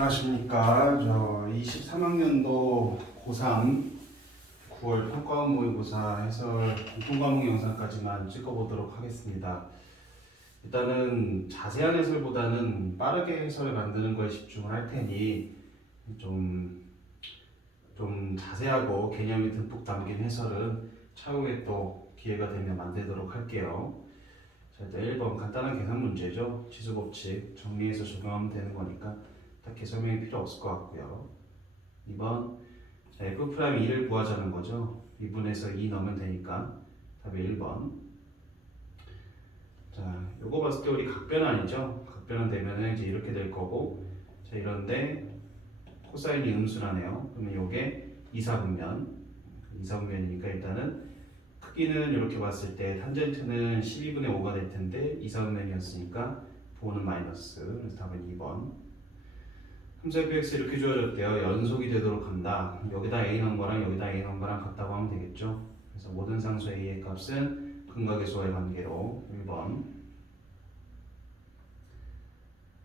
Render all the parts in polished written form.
안녕하십니까. 저 23학년도 고3 9월 평가원 모의고사 해설 공통과목 영상까지만 찍어보도록 하겠습니다. 일단은 자세한 해설보다는 빠르게 해설을 만드는 거에 집중을 할 테니 좀 자세하고 개념이 듬뿍 담긴 해설은 차후에 또 기회가 되면 만들도록 할게요. 자, 일단 1번 간단한 계산 문제죠. 지수법칙 정리해서 적용하면 되는 거니까 딱히 설명이 필요 없을 것 같고요. 2번 F'2를 구하자는 거죠. 2분에서 2 넣으면 되니까 답이 1번. 자, 요거 봤을 때 우리 각변환이죠. 각변환 되면은 이제 이렇게 될 거고, 자, 이런데 코사인이 음수라네요. 그러면 요게 이사분면이니까 일단은 크기는 이렇게 봤을 때 탄젠트는 12분의 5가 될 텐데 이사분면이었으니까 부호는 마이너스. 그래서 답은 2번. 함수 fx 이렇게 주어졌대요. 연속이 되도록 한다. 여기다 a 넣은 거랑 여기다 a 넣은 거랑 같다고 하면 되겠죠. 그래서 모든 상수 a의 값은 근각의수와의 관계로 1번.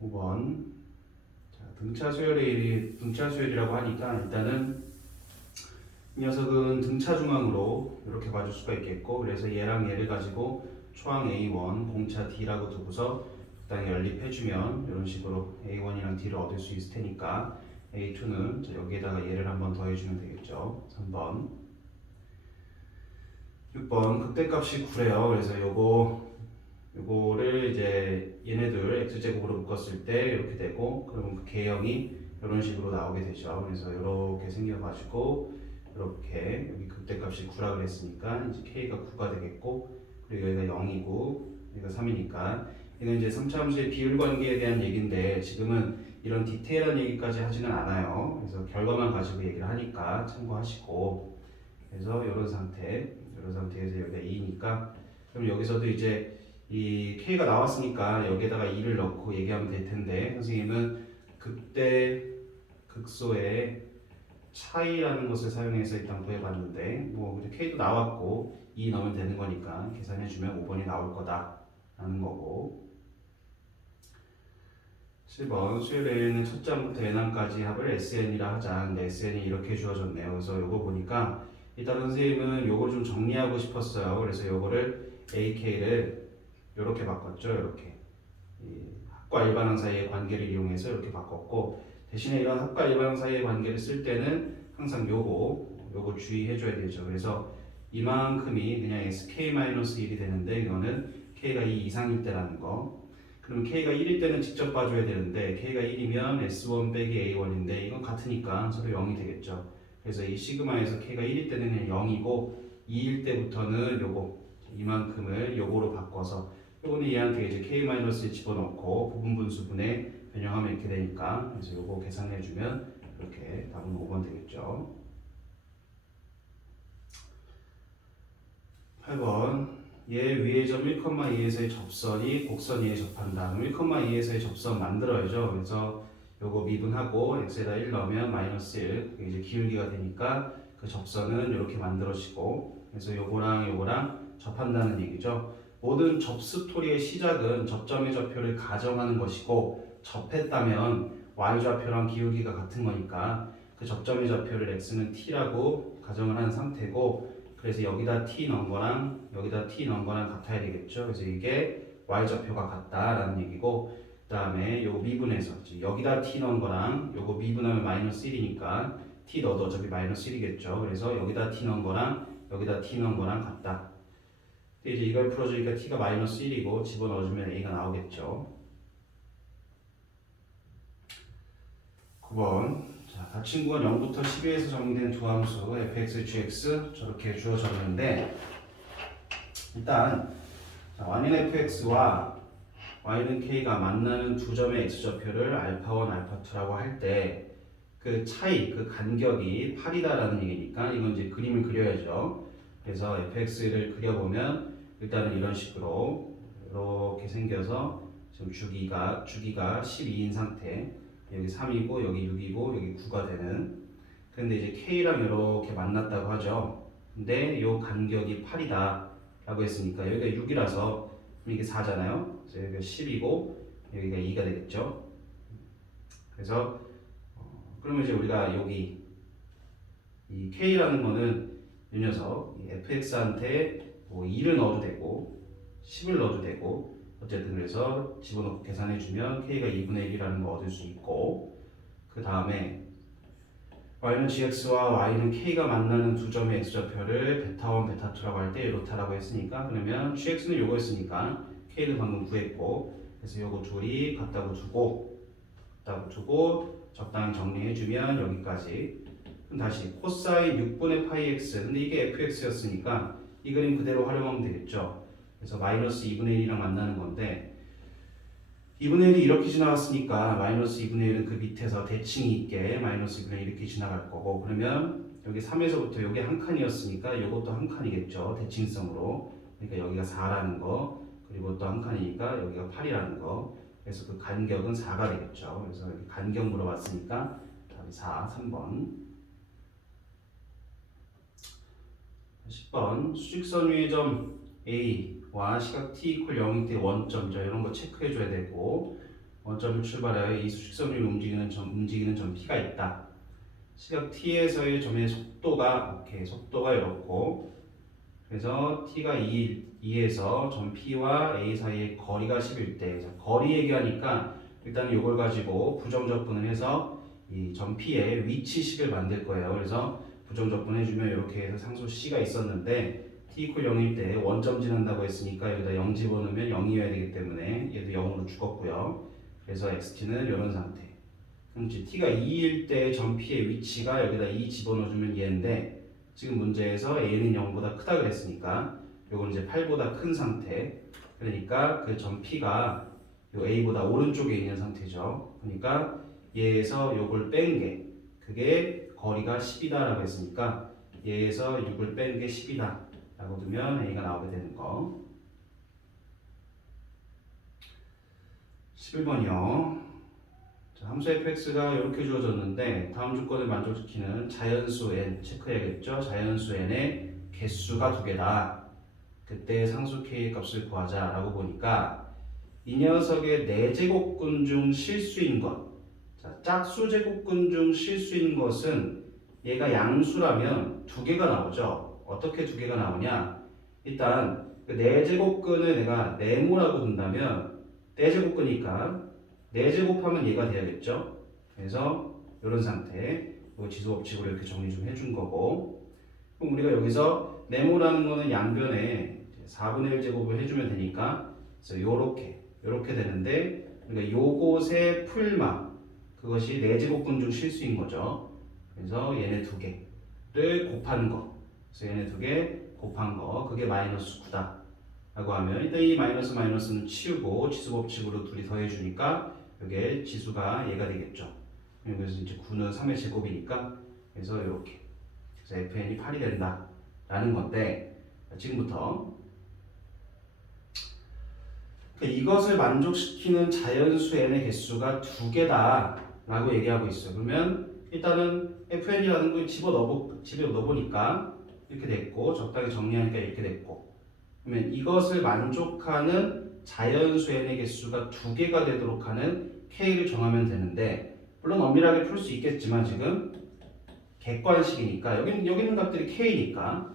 5번. 자, 등차 수열이라고 하니까 일단은 이 녀석은 등차 중앙으로 이렇게 봐줄 수가 있겠고, 그래서 얘랑 얘를 가지고 초항 A1, 공차 D라고 두고서 적당히 연립해주면 이런 식으로 A1이랑 D를 얻을 수 있을 테니까 A2는 여기에다가 얘를 한번 더해주면 되겠죠. 3번. 6번 극대값이 9래요. 그래서 요거를 이제 얘네들 x제곱으로 묶었을 때 이렇게 되고, 그러면 그 계형이 이런 식으로 나오게 되죠. 그래서 이렇게 생겨가지고 이렇게 여기 극대값이 9라 그랬으니까 이제 k가 9가 되겠고, 그리고 여기가 0이고 여기가 3이니까 이건 이제 3차함수의 비율 관계에 대한 얘기인데 지금은 이런 디테일한 얘기까지 하지는 않아요. 그래서 결과만 가지고 얘기를 하니까 참고하시고, 그래서 이런 상태에서 여기가 2니까 그럼 여기서도 이제 이 k가 나왔으니까 여기에다가 2를 넣고 얘기하면 될 텐데, 선생님은 극소의 차이라는 것을 사용해서 일단 구해봤는데 뭐 k도 나왔고 2 넣으면 되는 거니까 계산해주면 5번이 나올 거다라는 거고. 7번 수열 A는 첫 장부터 n항까지 합을 SN이라 하자. 근데 SN이 이렇게 주어졌네요. 그래서 요거 보니까 일단 선생님은 요걸 좀 정리하고 싶었어요. 그래서 요거를 AK를 이렇게 바꿨죠. 이렇게 합과 일반항 사이의 관계를 이용해서 이렇게 바꿨고, 대신에 이런 합과 일반항 사이의 관계를 쓸 때는 항상 요거 주의해줘야 되죠. 그래서 이만큼이 그냥 SK-1이 되는데 이거는 K가 2 이상일 때라는 거. 그럼 K가 1일 때는 직접 봐줘야 되는데 K가 1이면 S1 빼기 A1인데 이건 같으니까 서로 0이 되겠죠. 그래서 이 시그마에서 K가 1일 때는 그냥 0이고 2일 때부터는 이만큼을 요거로 바꿔서 요거는 얘한테 이제 K-를 집어넣고 부분분수분에 변형하면 이렇게 되니까, 그래서 요거 계산해주면 이렇게 답은 5번 되겠죠. 8번 얘 위의 점 1,2에서의 접선이 곡선 위에 접한다. 그럼 1,2에서의 접선 만들어야죠. 그래서 요거 미분하고 x에다 1 넣으면 마이너스 1, 그게 이제 기울기가 되니까 그 접선은 이렇게 만들어지고, 그래서 요거랑 접한다는 얘기죠. 모든 접스토리의 시작은 접점의 좌표를 가정하는 것이고, 접했다면 y좌표랑 기울기가 같은 거니까 그 접점의 좌표를 x는 t라고 가정을 한 상태고, 그래서 여기다 t 넣은 거랑 여기다 t 넣은 거랑 같아야 되겠죠. 그래서 이게 y좌표가 같다라는 얘기고, 그 다음에 요거 미분해서 여기다 t 넣은 거랑 요거 미분하면 마이너스 1이니까 t 넣어도 어차피 마이너스 1이겠죠. 그래서 여기다 t 넣은 거랑 여기다 t 넣은 거랑 같다. 이제 이걸 풀어주니까 t가 마이너스 1이고 집어넣어주면 a가 나오겠죠. 9번 자, 각 친구가 0부터 12에서 정의된 두 함수 fx, gx 저렇게 주어졌는데, 일단 y는 fx와 y는 k가 만나는 두 점의 x좌표를 α1, α2라고 할 때 그 차이, 그 간격이 8이다라는 얘기니까 이건 이제 그림을 그려야죠. 그래서 fx를 그려보면 일단은 이런 식으로 이렇게 생겨서 지금 주기가 12인 상태, 여기 3이고 여기 6이고 여기 9가 되는, 근데 이제 k랑 이렇게 만났다고 하죠. 근데 요 간격이 8이다 라고 했으니까 여기가 6이라서 이게 4잖아요. 그래서 여기가 10이고 여기가 2가 되겠죠. 그래서 그러면 이제 우리가 여기 이 K라는 거는 이 녀석 fx한테 뭐 2를 넣어도 되고 10을 넣어도 되고 어쨌든 그래서 집어넣고 계산해주면 K가 2분의 1이라는 거 얻을 수 있고 그 다음에 y는 gx와 y는 k가 만나는 두 점의 x좌표를 베타1, 베타2라고 할 때 이렇다라고 했으니까 그러면 gx는 요거였으니까 k는 방금 구했고 그래서 요거 둘이 같다고 두고 적당히 정리해주면 여기까지. 그럼 다시 코사인 6분의 파이 x 근데 이게 fx였으니까 이 그림 그대로 활용하면 되겠죠. 그래서 마이너스 2분의 1이랑 만나는 건데 2분의 1이 이렇게 지나갔으니까 마이너스 2분의 1은 그 밑에서 대칭이 있게 마이너스 2분의 1 이렇게 지나갈 거고 그러면 여기 3에서부터 여기 한 칸이었으니까 이것도 한 칸이겠죠. 대칭성으로. 그러니까 여기가 4라는 거 그리고 또 한 칸이니까 여기가 8이라는 거 그래서 그 간격은 4가 되겠죠. 그래서 여기 간격 물어봤으니까 답이 4, 3번 10번 수직선 위의 점 A와 시각 t = 0일 때 원점이죠. 이런 거 체크해 줘야 되고 원점을 출발하여 이 수직선 위를 움직이는 점 P가 있다. 시각 t에서의 점의 속도가 이렇고 그래서 t가 2에서 점 P와 A 사이의 거리가 10일 때 거리 얘기하니까 일단 이걸 가지고 부정적분을 해서 이 점 P의 위치 식을 만들 거예요. 그래서 부정적분 해주면 이렇게 해서 상수 C가 있었는데 t = 0일 때 원점 지난다고 했으니까 여기다 0 집어넣으면 0이어야 되기 때문에 얘도 0으로 죽었고요. 그래서 xt는 이런 상태. 그럼 이제 t가 2일 때 점 P의 위치가 여기다 2 집어넣어주면 얘인데 지금 문제에서 a는 0보다 크다 그랬으니까 요건 이제 8보다 큰 상태. 그러니까 그 점 P가 요 a보다 오른쪽에 있는 상태죠. 그러니까 얘에서 요걸 뺀 게 그게 거리가 10이다라고 했으니까 얘에서 6을 뺀 게 10이다 라고 두면 a가 나오게 되는 거. 11번이요. 자, 함수 fx가 이렇게 주어졌는데 다음 조건을 만족시키는 자연수 n 체크해야겠죠. 자연수 n의 개수가 2개다. 그때 상수 k의 값을 구하자라고 보니까 이 녀석의 4제곱근 중 실수인 것. 자, 짝수 제곱근 중 실수인 것은 얘가 양수라면 2개가 나오죠. 어떻게 2개가 나오냐? 일단 그 4제곱근을 내가 네모라고 둔다면 4제곱근이니까 4제곱하면 얘가 돼야겠죠. 그래서 이런 상태. 이거 지수법칙으로 이렇게 정리 좀 해준 거고. 그럼 우리가 여기서 네모라는 거는 양변에 4분의 1제곱을 해주면 되니까 그래서 요렇게 되는데 우리가 요곳의 풀마 그것이 4제곱근 중 실수인 거죠. 그래서 얘네 2개를 곱한 거. 그래서 얘네 2개 곱한 거. 그게 마이너스 9다. 라고 하면 일단 이 마이너스는 치우고 지수법칙으로 둘이 더해주니까 이게 지수가 얘가 되겠죠. 그래서 이제 9는 3의 제곱이니까 그래서 이렇게. 그래서 fn이 8이 된다. 라는 건데 지금부터 이것을 만족시키는 자연수 n의 개수가 2개다. 라고 얘기하고 있어요. 그러면 일단은 fn이라는 걸 집어 넣어보니까 이렇게 됐고 적당히 정리하니까 이렇게 됐고 그러면 이것을 만족하는 자연수 n의 개수가 2개가 되도록 하는 k를 정하면 되는데 물론 엄밀하게 풀 수 있겠지만 지금 객관식이니까 여기 있는 값들이 k니까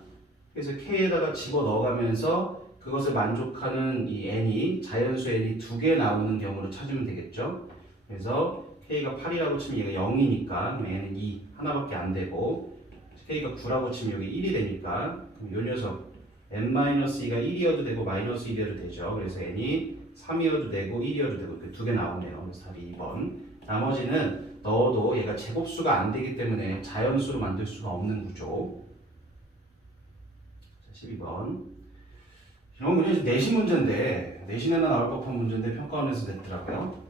그래서 k에다가 집어 넣어가면서 그것을 만족하는 이 n이 자연수 n이 2개 나오는 경우로 찾으면 되겠죠. 그래서 k가 8이라고 치면 얘가 0이니까 얘는 2 하나밖에 안 되고 k가 9라고 치면 여기 1이 되니까 그럼 요 녀석 n-2가 1이어도 되고 마이너스 1이어도 되죠. 그래서 n이 3이어도 되고 1이어도 되고 이렇게 2개 나오네요. 그래서 답이 2번. 나머지는 넣어도 얘가 제곱수가 안 되기 때문에 자연수로 만들 수가 없는 구조. 자, 12번. 이런 문제 내신 문제인데 내신에나 나올 법한 문제인데 평가원에서 냈더라고요.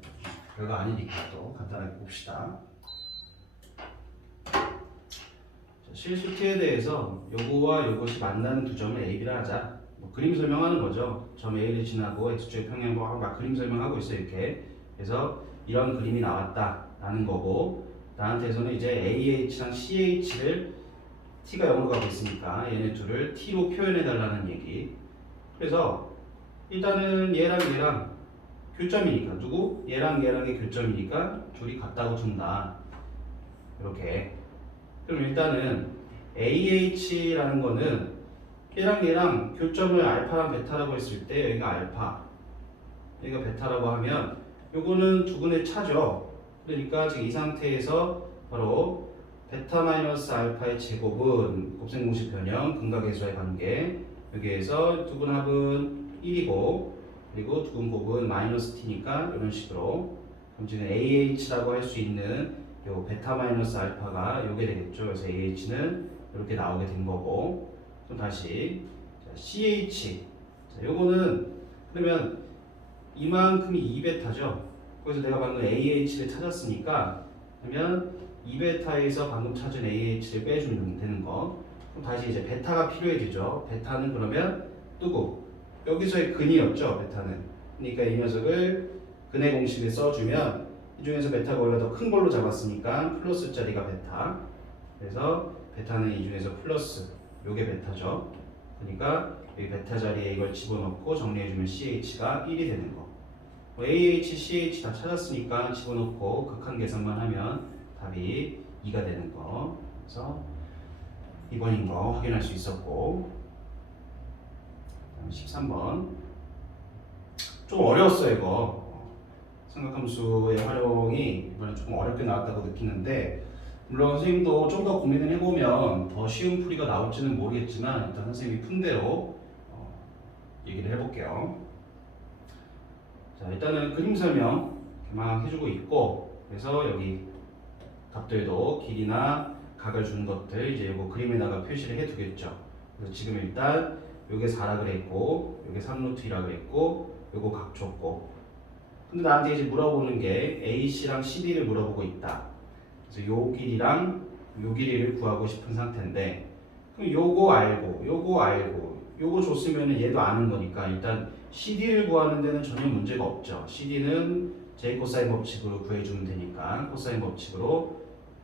별거 아니니까 또 간단하게 봅시다. 실수 t에 대해서 요거와 요것이 만나는 두 점을 A, B라 하자. 뭐 그림 설명하는 거죠. 점 A를 지나고 X축의 평행하고 막 그림 설명하고 있어요. 이렇게. 그래서 이런 그림이 나왔다라는 거고 나한테서는 이제 AH랑 CH를 T가 0으로 가고 있으니까 얘네 둘을 T로 표현해 달라는 얘기. 그래서 일단은 얘랑 교점이니까 누구? 얘랑 얘랑의 교점이니까 둘이 같다고 둔다. 이렇게. 그럼 일단은 AH라는 거는 얘랑 교점을 알파랑 베타라고 했을 때 여기가 알파, 여기가 베타라고 하면 요거는 두근의 차죠. 그러니까 지금 이 상태에서 바로 베타 마이너스 알파의 제곱은 곱셈공식 변형 근각계수와의 관계, 여기에서 두근합은 1이고 그리고 두근곱은 마이너스 t니까 이런 식으로, 그럼 지금 AH라고 할 수 있는 요 베타 마이너스 알파가 요게 되겠죠. 그래서 AH는 이렇게 나오게 된 거고, 또 다시 자, CH, 자, 요거는 그러면 이만큼이 2베타죠. 그래서 내가 방금 AH를 찾았으니까 그러면 2베타에서 방금 찾은 AH를 빼주면 되는 거. 그럼 다시 이제 베타가 필요해지죠. 베타는 그러면 누구? 여기서의 근이었죠. 베타는. 그러니까 이 녀석을 근의 공식에 써주면 이 중에서 베타가 원래 더 큰 걸로 잡았으니까 플러스 자리가 베타. 그래서 베타는 이 중에서 플러스, 요게 베타죠. 그러니까 여기 베타 자리에 이걸 집어넣고 정리해주면 CH가 1이 되는 거. AH, CH 다 찾았으니까 집어넣고 극한 계산만 하면 답이 2가 되는 거. 그래서 2번인 거 확인할 수 있었고, 13번 좀 어려웠어요 이거. 삼각함수의 활용이 이번에 조금 어렵게 나왔다고 느끼는데, 물론 선생님도 좀 더 고민을 해보면 더 쉬운 풀이가 나올지는 모르겠지만 일단 선생님이 푼 대로 얘기를 해볼게요. 자, 일단은 그림 설명 막 해주고 있고, 그래서 여기 답들도 길이나 각을 준 것들 이제 이거 그림에다가 표시를 해두겠죠. 그래서 지금 일단 요게 4라 그랬고, 요게 3루트 2라 그랬고, 요거 각 줬고. 근데 나한테 이제 물어보는 게 AC랑 CD를 물어보고 있다. 그래서 요 길이랑 요 길이를 구하고 싶은 상태인데, 그럼 요거 알고, 요거 알고, 요거 줬으면은 얘도 아는 거니까 일단 CD를 구하는 데는 전혀 문제가 없죠. CD는 제 코사인 법칙으로 구해주면 되니까 코사인 법칙으로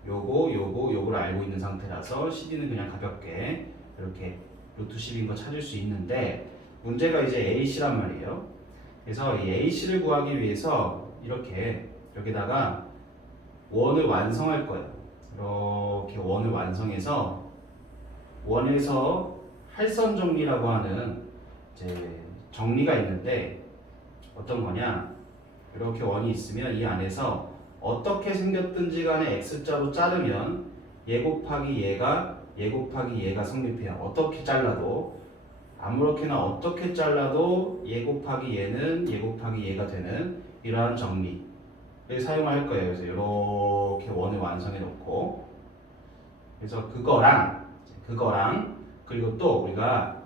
요거를 알고 있는 상태라서 CD는 그냥 가볍게 이렇게 루트 10인 거 찾을 수 있는데, 문제가 이제 AC란 말이에요. 그래서 이 AC를 구하기 위해서 이렇게 여기다가 원을 완성할 거예요. 이렇게 원을 완성해서 원에서 할선 정리라고 하는 이제 정리가 있는데, 어떤 거냐? 이렇게 원이 있으면 이 안에서 어떻게 생겼든지 간에 x자로 자르면 얘 곱하기 얘가 성립해요. 어떻게 잘라도, 아무렇게나 어떻게 잘라도 얘 곱하기 얘가 되는 이러한 정리를 사용할 거예요. 그래서 이렇게 원을 완성해 놓고, 그래서 그거랑 그리고 또 우리가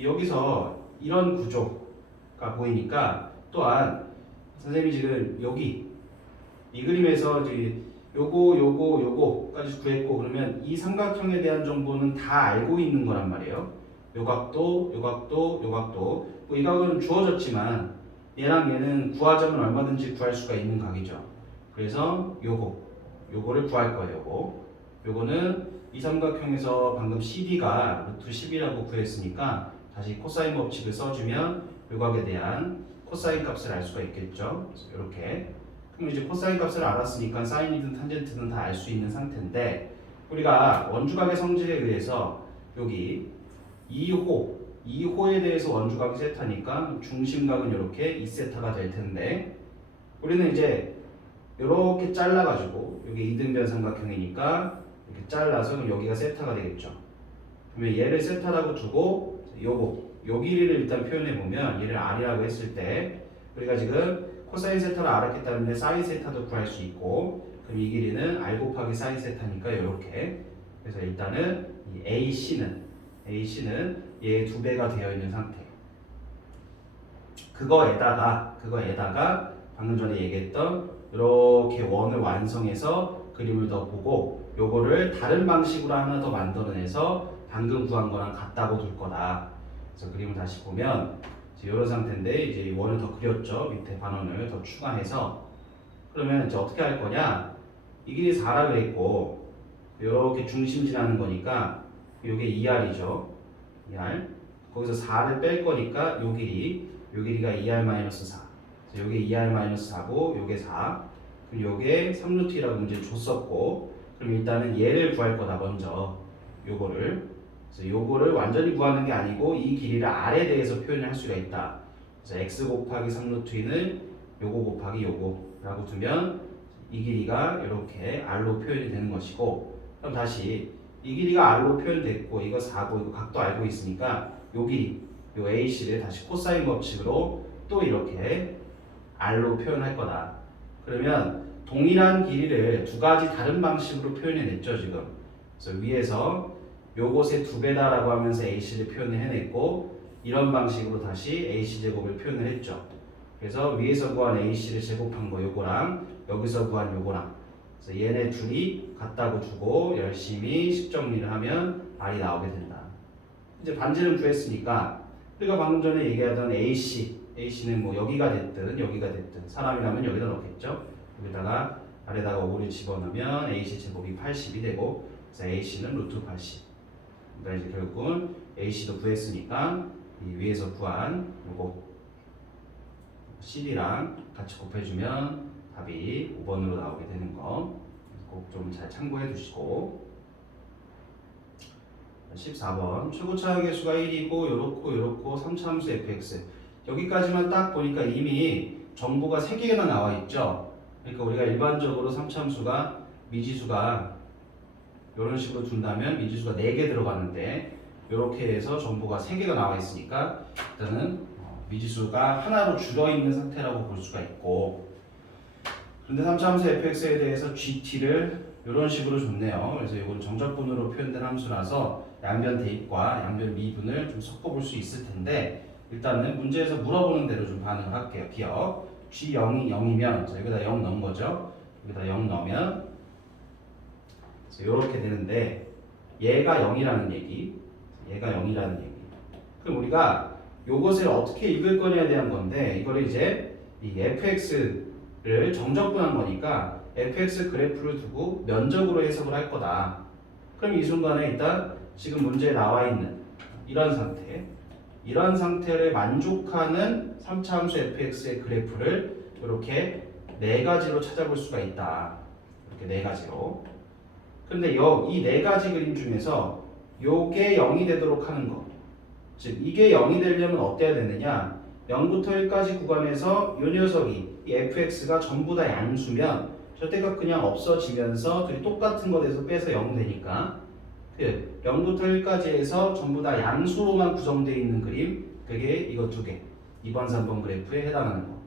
여기서 이런 구조가 보이니까, 또한 선생님이 지금 여기 이 그림에서 이제 요거까지 구했고, 그러면 이 삼각형에 대한 정보는 다 알고 있는 거란 말이에요. 요 각도, 뭐 이 각은 주어졌지만 얘랑 얘는 구하자면 얼마든지 구할 수가 있는 각이죠. 그래서 요거를 구할 거예요. 요거는 이 삼각형에서 방금 CD가 루트 10이라고 구했으니까 다시 코사인 법칙을 써주면 요 각에 대한 코사인 값을 알 수가 있겠죠. 그래서 이렇게. 그럼 이제 코사인 값을 알았으니까 사인이든 탄젠트든 다 알 수 있는 상태인데, 우리가 원주각의 성질에 의해서 여기 2호에 대해서 원주각이 세타니까 중심각은 이렇게 2세타가 될 텐데, 우리는 이제 이렇게 잘라가지고 여기 이등변 삼각형이니까 이렇게 잘라서 그럼 여기가 세타가 되겠죠. 그러면 얘를 세타라고 두고 요 길이를 일단 표현해 보면, 얘를 r이라고 했을 때 우리가 지금 코사인 세타를 알았기 때문에 사인 세타도 구할 수 있고, 그럼 이 길이는 r 곱하기 사인 세타니까 이렇게. 그래서 일단은 이 AC는 얘의 2배가 되어 있는 상태. 그거에다가 방금 전에 얘기했던 이렇게 원을 완성해서 그림을 더 보고, 요거를 다른 방식으로 하나 더 만들어내서 방금 구한 거랑 같다고 둘 거다. 그래서 그림을 다시 보면 이런 상태인데, 이제 이 원을 더 그렸죠. 밑에 반원을 더 추가해서. 그러면 이제 어떻게 할 거냐? 이 길이 4라 그랬고, 이렇게 중심 지나는 거니까 요게 2r이죠. 2r. 거기서 4를 뺄 거니까 요 길이가 2r-4. 요게 2r-4고 요게 4. 그럼 요게 3루트라고 문제 줬었고, 그럼 일단은 얘를 구할 거다 먼저. 요거를. 그래서 요거를 완전히 구하는 게 아니고 이 길이를 r에 대해서 표현을 할 수가 있다. 그래서 x 곱하기 3루트는 요거 곱하기 요거라고 두면 이 길이가 이렇게 r로 표현이 되는 것이고, 그럼 다시 이 길이가 r로 표현됐고 이거 4고 이거 각도 알고 있으니까 요 길이 요 AC를 다시 코사인 법칙으로 또 이렇게 r로 표현할 거다. 그러면 동일한 길이를 두 가지 다른 방식으로 표현해냈죠 지금. 그래서 위에서 요것의 두 배다라고 하면서 AC를 표현을 해냈고, 이런 방식으로 다시 AC 제곱을 표현을 했죠. 그래서 위에서 구한 AC를 제곱한 거 요거랑 여기서 구한 요거랑, 그래서 얘네 둘이 같다고 두고 열심히 식 정리를 하면 R이 나오게 된다. 이제 반지름 구했으니까 우리가 방금 전에 얘기하던 AC는 뭐 여기가 됐든 여기가 됐든 사람이라면 여기다 넣겠죠. 여기다가 아래다가 5를 집어넣으면 AC 제곱이 80이 되고, 그래서 AC는 루트 80. 그러니까 이제 결국은 AC도 구했으니까 이 위에서 구한 요거 CD랑 같이 곱해주면 답이 5번으로 나오게 되는 거 꼭 좀 잘 참고해 두시고, 14번 최고차의 개수가 1이고 요렇고 3차함수 fx, 여기까지만 딱 보니까 이미 정보가 3개나 나와 있죠. 그러니까 우리가 일반적으로 3차함수가 미지수가 이런 식으로 둔다면 미지수가 4개 들어갔는데 이렇게 해서 정보가 3개가 나와 있으니까 일단은 미지수가 하나로 줄어있는 상태라고 볼 수가 있고, 그런데 3차함수 fx에 대해서 gt를 이런 식으로 줬네요. 그래서 이건 정적분으로 표현된 함수라서 양변 대입과 양변 미분을 좀 섞어볼 수 있을 텐데, 일단은 문제에서 물어보는 대로 좀 반응을 할게요. 기억 g0이 0이면 자, 여기다 0 넣은 거죠. 여기다 0 넣으면 이렇게 되는데, 얘가 0이라는 얘기, 그럼 우리가 요것을 어떻게 읽을 거냐에 대한 건데, 이거를 이제 이 fx를 정적분한 거니까 fx 그래프를 두고 면적으로 해석을 할 거다. 그럼 이 순간에 일단 지금 문제에 나와 있는 이런 상태를 만족하는 3차 함수 fx의 그래프를 이렇게 4가지로 찾아볼 수가 있다. 이렇게 4가지로. 근데 이 4가지 그림 중에서 요게 0이 되도록 하는 거, 즉 이게 0이 되려면 어때야 되느냐, 0부터 1까지 구간에서 요 녀석이 이 fx가 전부 다 양수면 절대값 그냥 없어지면서 둘이 똑같은 것에서 빼서 0 되니까, 그 0부터 1까지에서 전부 다 양수로만 구성되어 있는 그림, 그게 이거 2개 2번 3번 그래프에 해당하는 거.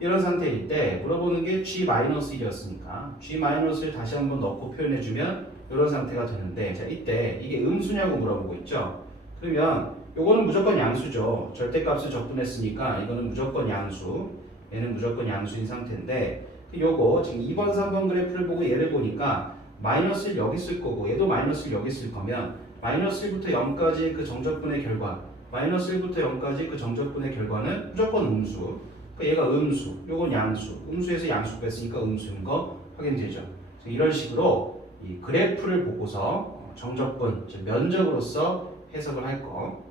이런 상태일 때 물어보는 게 G-1이었으니까 G-를 다시 한번 넣고 표현해주면 이런 상태가 되는데, 자 이때 이게 음수냐고 물어보고 있죠. 그러면 요거는 무조건 양수죠. 절대값을 적분했으니까 이거는 무조건 양수, 얘는 무조건 양수인 상태인데, 요거 지금 2번 3번 그래프를 보고 얘를 보니까 마이너스를 여기 쓸 거고 얘도 마이너스를 여기 쓸 거면 마이너스 1부터 0까지 그 정적분의 결과, 마이너스 1부터 0까지 그 정적분의 결과는 무조건 음수. 그러니까 얘가 음수, 요건 양수. 음수에서 양수 뺐으니까 음수인 거 확인되죠. 이런 식으로 이 그래프를 보고서 정적분, 즉 면적으로서 해석을 할 거.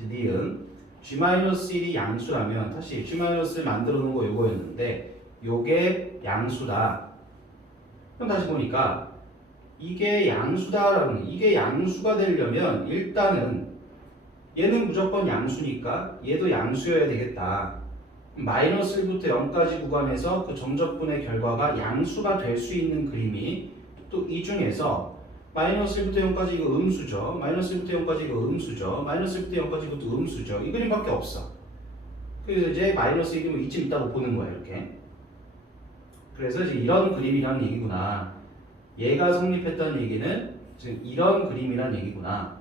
니은 G-1이 양수라면, 다시 G-를 만들어 놓은 거 요거였는데 요게 양수다. 그럼 다시 보니까 이게 양수가 되려면 일단은 얘는 무조건 양수니까 얘도 양수여야 되겠다. 마이너스 1부터 0까지 구간에서 그 정적분의 결과가 양수가 될 수 있는 그림이 또 이 중에서 마이너스 1부터 0까지 이거 음수죠. 마이너스 1부터 0까지 이거 음수죠. 마이너스 1부터 0까지 이것도 음수죠. 이 그림밖에 없어. 그래서 이제 마이너스 1이면 이쯤 있다고 보는 거야 이렇게. 그래서 이제 이런 그림이란 얘기구나. 얘가 성립했다는 얘기는 지금 이런 그림이란 얘기구나.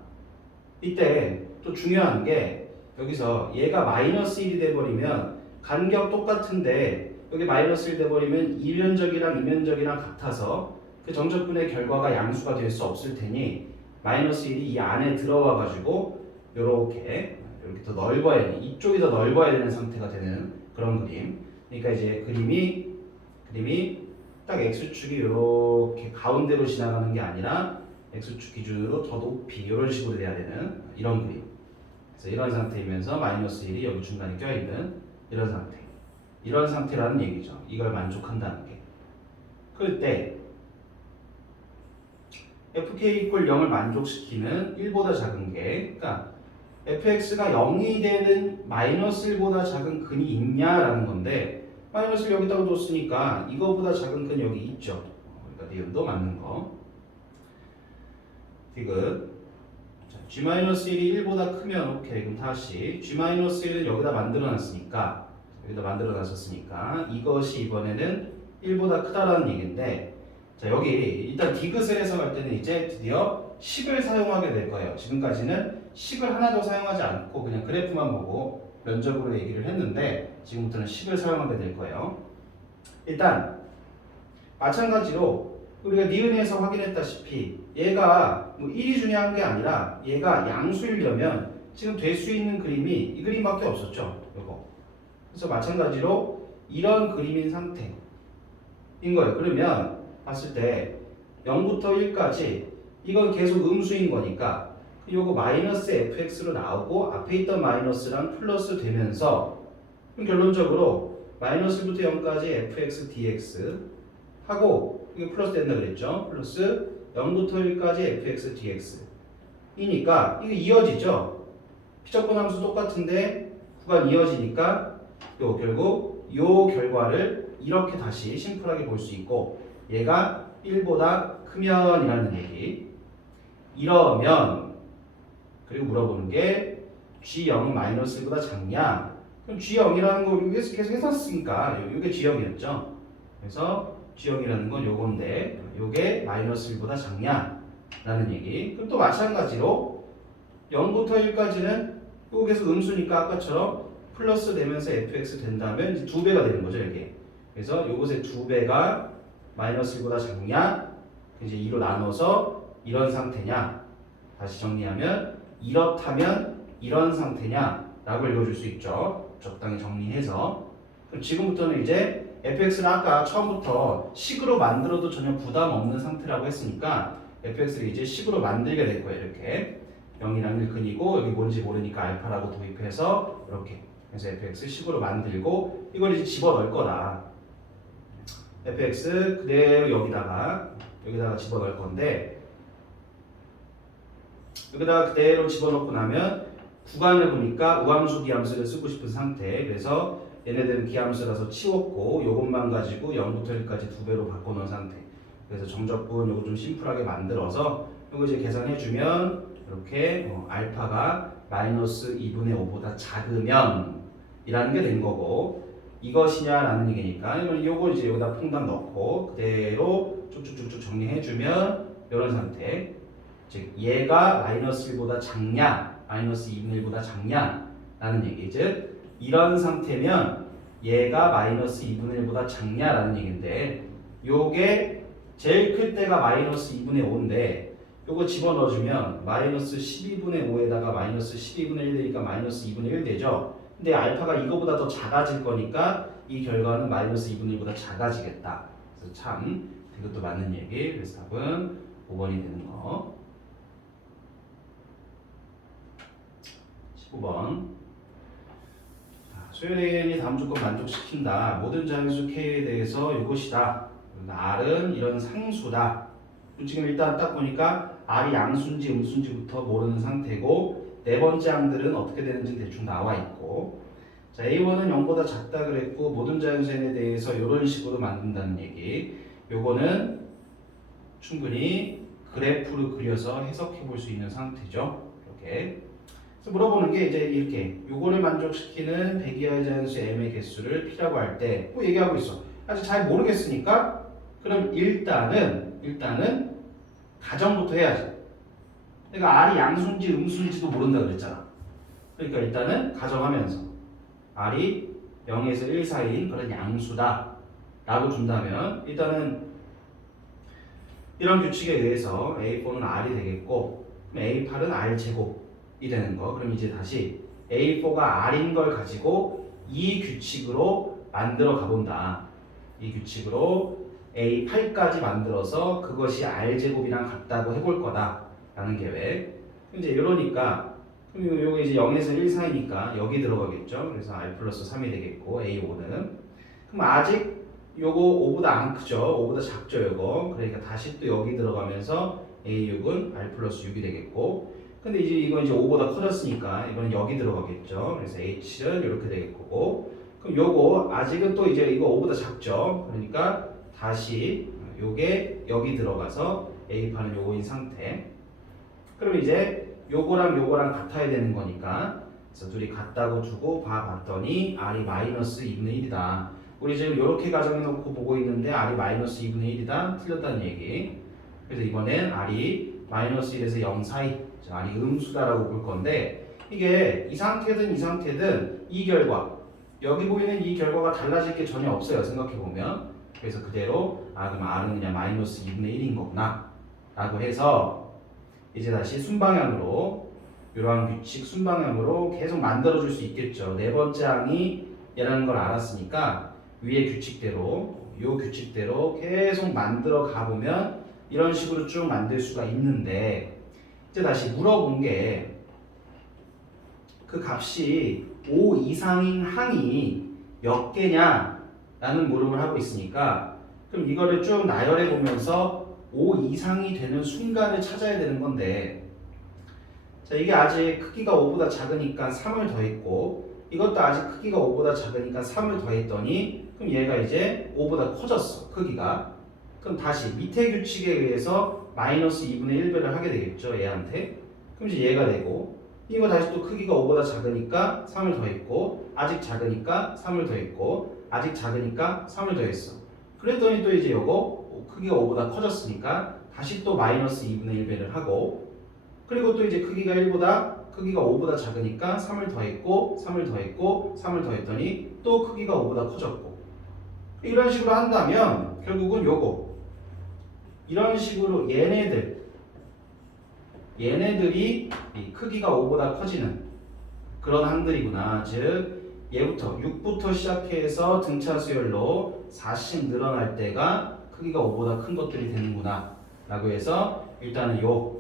이때 또 중요한 게, 여기서 얘가 마이너스 1이 돼버리면 간격 똑같은데 여기 마이너스 1 돼버리면 이면적이랑 이면적이랑 같아서 그 정적분의 결과가 양수가 될 수 없을 테니 마이너스 1이 이 안에 들어와 가지고 이렇게 더 넓어야 되는, 이쪽이 더 넓어야 되는 상태가 되는 그런 그림. 그러니까 이제 그림이 딱 x축이 이렇게 가운데로 지나가는 게 아니라 x축 기준으로 더 높이 이런 식으로 돼야 되는 이런 그림. 그래서 이런 상태이면서 마이너스 1이 여기 중간에 껴있는 이런 상태. 이런 상태라는 얘기죠. 이걸 만족한다는 게. 그럴 때 fk 이퀄 0을 만족시키는 1보다 작은 게, 그러니까 fx가 0이 되는 마이너스 1보다 작은 근이 있냐라는 건데, 마이너스를 여기다가 뒀으니까 이거보다 작은 근 여기 있죠. 그러니까 니은도 맞는 거. 디귿. 자, g-1이 1보다 크면 오케이. 그럼 다시 g-1은 여기다 만들어놨으니까, 이것이 이번에는 1보다 크다라는 얘기인데, 자, 여기 일단 디귿을 해석할 때는 이제 드디어 식을 사용하게 될 거예요. 지금까지는 식을 하나도 사용하지 않고 그냥 그래프만 보고 면적으로 얘기를 했는데, 지금부터는 식을 사용하게 될 거예요. 일단 마찬가지로 우리가 니은에서 확인했다시피 얘가 뭐 1이 중요한 게 아니라 얘가 양수이려면 지금 될 수 있는 그림이 이 그림밖에 없었죠. 이거. 그래서 마찬가지로 이런 그림인 상태인 거예요. 그러면 봤을 때 0부터 1까지 이건 계속 음수인 거니까 요거 마이너스 fx로 나오고 앞에 있던 마이너스랑 플러스 되면서 결론적으로 마이너스 1부터 0까지 fx dx 하고 이거 플러스 된다 그랬죠. 플러스 0부터 1까지 fx dx 이니까 이게 이어지죠. 피적분 함수 똑같은데 구간 이어지니까 결국 요 결과를 이렇게 다시 심플하게 볼 수 있고, 얘가 1보다 크면 이라는 얘기. 이러면 그리고 물어보는 게 G0은 마이너스 1보다 작냐? 그럼 G0이라는 거 우리 계속 해놨으니까 이게 G0이었죠. 그래서 G0이라는 건 요건데 요게 마이너스 1보다 작냐? 라는 얘기. 그럼 또 마찬가지로 0부터 1까지는 요 계속 음수니까 아까처럼 플러스 되면서 fx 된다면 이제 2배가 되는 거죠, 이게. 그래서 요것의 2배가 마이너스 1보다 작냐? 이제 2로 나눠서 이런 상태냐? 다시 정리하면 이렇다면 이런 상태냐? 라고 읽어줄 수 있죠. 적당히 정리해서. 그럼 지금부터는 이제 fx를 아까 처음부터 식으로 만들어도 전혀 부담 없는 상태라고 했으니까 fx를 이제 식으로 만들게 될 거예요. 이렇게 0이랑 1 근이고 여기 뭔지 모르니까 알파라고 도입해서 이렇게. 그래서 fx 식으로 만들고 이걸 이제 집어넣을 거다. fx 그대로 여기다가 집어넣을 건데, 여기다가 그대로 집어넣고 나면 구간을 보니까 우함수 기함수를 쓰고 싶은 상태. 그래서 얘네들은 기함수라서 치웠고 요것만 가지고 0부터 1까지 2배로 바꿔놓은 상태. 그래서 정적분 요거 좀 심플하게 만들어서 요거 이제 계산해주면 이렇게 알파가 마이너스 2분의 5보다 작으면 이라는 게 된 거고, 이것이냐라는 얘기니까 요거 이제 여기다 퐁당 넣고 그대로 쭉쭉쭉쭉 정리해주면 이런 상태. 즉 얘가 마이너스 1보다 작냐 마이너스 2분의 1보다 작냐 라는 얘기. 즉 이런 상태면 얘가 마이너스 2분의 1보다 작냐라는 얘기인데, 요게 제일 클 때가 마이너스 2분의 5인데 요거 집어넣어주면 마이너스 12분의 5에다가 마이너스 12분의 1 되니까 마이너스 2분의 1 되죠. 근데 알파가 이거보다 더 작아질 거니까 이 결과는 마이너스 2분의 1보다 작아지겠다. 그래서 참 이것도 맞는 얘기. 그래서 답은 5번이 되는 거. 19번. 소요대인이 다음 조건 만족시킨다. 모든 자연수 K에 대해서 이것이다. R은 이런 상수다. 지금 일단 딱 보니까 R이 양수인지 음수인지부터 모르는 상태고, 네 번째 항들은 어떻게 되는지 대충 나와 있고, 자, A1은 0보다 작다 그랬고 모든 자연수 N에 대해서 이런 식으로 만든다는 얘기. 요거는 충분히 그래프를 그려서 해석해 볼 수 있는 상태죠. 이렇게. 그래서 물어보는 게 이제 이렇게 요거를 만족시키는 배기하의 자연수 M의 개수를 P라고 할 때 뭐 얘기하고 있어. 아직 잘 모르겠으니까 그럼 일단은 가정부터 해야지. 그러니까 R이 양수인지 음수인지도 모른다 그랬잖아. 그러니까 일단은 가정하면서 R이 0에서 1 사이인 그런 양수다 라고 준다면, 일단은 이런 규칙에 의해서 A4는 R이 되겠고 A8은 R제곱이 되는 거. 그럼 이제 다시 A4가 R인 걸 가지고 이 규칙으로 만들어 가본다. 이 규칙으로 A8까지 만들어서 그것이 R제곱이랑 같다고 해볼 거다 라는 계획. 이제 이러니까 요게 이제 0에서 1 사이니까 여기 들어가겠죠. 그래서 R 플러스 3이 되겠고 A5는 그럼 아직 요거 5보다 안 크죠? 5보다 작죠, 요거. 그러니까 다시 또 여기 들어가면서 A6은 R 플러스 6이 되겠고, 근데 이제 이건 이제 5보다 커졌으니까 이건 여기 들어가겠죠. 그래서 H는 이렇게 되겠고, 그럼 요거 아직은 또 이제 이거 5보다 작죠. 그러니까 다시 요게 여기 들어가서 A판은 요거인 상태. 그럼 이제 요거랑 요거랑 같아야 되는 거니까, 그래서 둘이 같다고 두고 봐봤더니 R이 마이너스 2분의 1이다. 우리 지금 이렇게 가정해놓고 보고 있는데 R이 마이너스 2분의 1이다. 틀렸다는 얘기. 그래서 이번엔 R이 마이너스 1에서 0 사이, R이 음수다라고 볼 건데, 이게 이 상태든 이 상태든 이 결과, 여기 보이는 이 결과가 달라질 게 전혀 없어요. 생각해보면. 그래서 그대로 그럼 R은 그냥 마이너스 2분의 1인 거구나 라고 해서 이제 다시 순방향으로, 이러한 규칙 순방향으로 계속 만들어줄 수 있겠죠. 네 번째 항이 얘라는 걸 알았으니까 위의 규칙대로, 요 규칙대로 계속 만들어 가보면 이런 식으로 쭉 만들 수가 있는데, 이제 다시 물어본 게 그 값이 5 이상인 항이 몇 개냐 라는 물음을 하고 있으니까, 그럼 이거를 쭉 나열해 보면서 5 이상이 되는 순간을 찾아야 되는 건데, 자, 이게 아직 크기가 5보다 작으니까 3을 더했고, 이것도 아직 크기가 5보다 작으니까 3을 더했더니, 그럼 얘가 이제 5보다 커졌어, 크기가. 그럼 다시 밑에 규칙에 의해서 마이너스 2분의 1배를 하게 되겠죠, 얘한테. 그럼 이제 얘가 되고, 이거 다시 또 크기가 5보다 작으니까 3을 더했고, 아직 작으니까 3을 더했고, 아직 작으니까 3을 더했어. 그랬더니 또 이제 요거 크기가 5보다 커졌으니까 다시 또 마이너스 2분의 1배를 하고, 그리고 또 이제 크기가 5보다 작으니까 3을 더했고, 3을 더했고, 3을 더했더니 또 크기가 5보다 커졌고, 이런 식으로 한다면 결국은 요거 이런 식으로 얘네들이 이 크기가 5보다 커지는 그런 항들이구나. 즉 얘부터 6부터 시작해서 등차 수열로 4씩 늘어날 때가 크기가 5보다 큰 것들이 되는구나 라고 해서, 일단은 요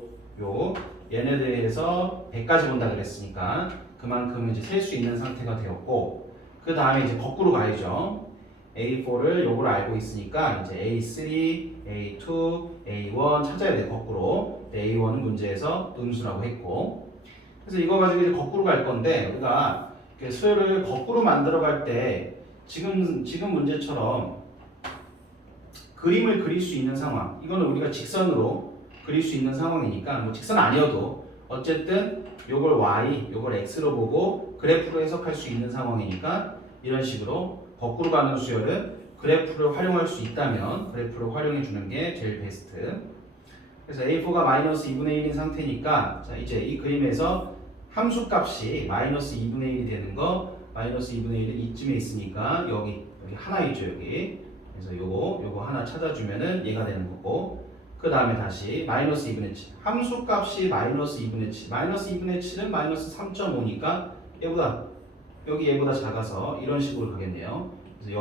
얘네들에서 100까지 본다 그랬으니까 그만큼 이제 셀 수 있는 상태가 되었고, 그 다음에 이제 거꾸로 가야죠. A4를 요걸 알고 있으니까 이제 A3, A2, A1 찾아야 돼, 거꾸로. A1은 문제에서 음수라고 했고, 그래서 이거 가지고 이제 거꾸로 갈 건데, 우리가 수열을 거꾸로 만들어 갈 때 지금 문제처럼 그림을 그릴 수 있는 상황, 이거는 우리가 직선으로 그릴 수 있는 상황이니까, 뭐 직선 아니어도 어쨌든 요걸 Y, 요걸 X로 보고 그래프로 해석할 수 있는 상황이니까, 이런 식으로 거꾸로 가는 수열은 그래프를 활용할 수 있다면 그래프를 활용해 주는 게 제일 베스트. 그래서 A4가 마이너스 2분의 1인 상태니까, 자 이제 이 그림에서 함수 값이 마이너스 2분의 1이 되는 거, 마이너스 2분의 1은 이쯤에 있으니까 여기 하나 있죠, 여기. 그래서 요거 하나 찾아주면은 얘가 되는 거고, 그 다음에 다시 마이너스 2분의 7, 함수 값이 마이너스 2분의 7, 마이너스 2분의 7은 마이너스 3.5니까 얘보다 작아서 이런 식으로 가겠네요. 그래서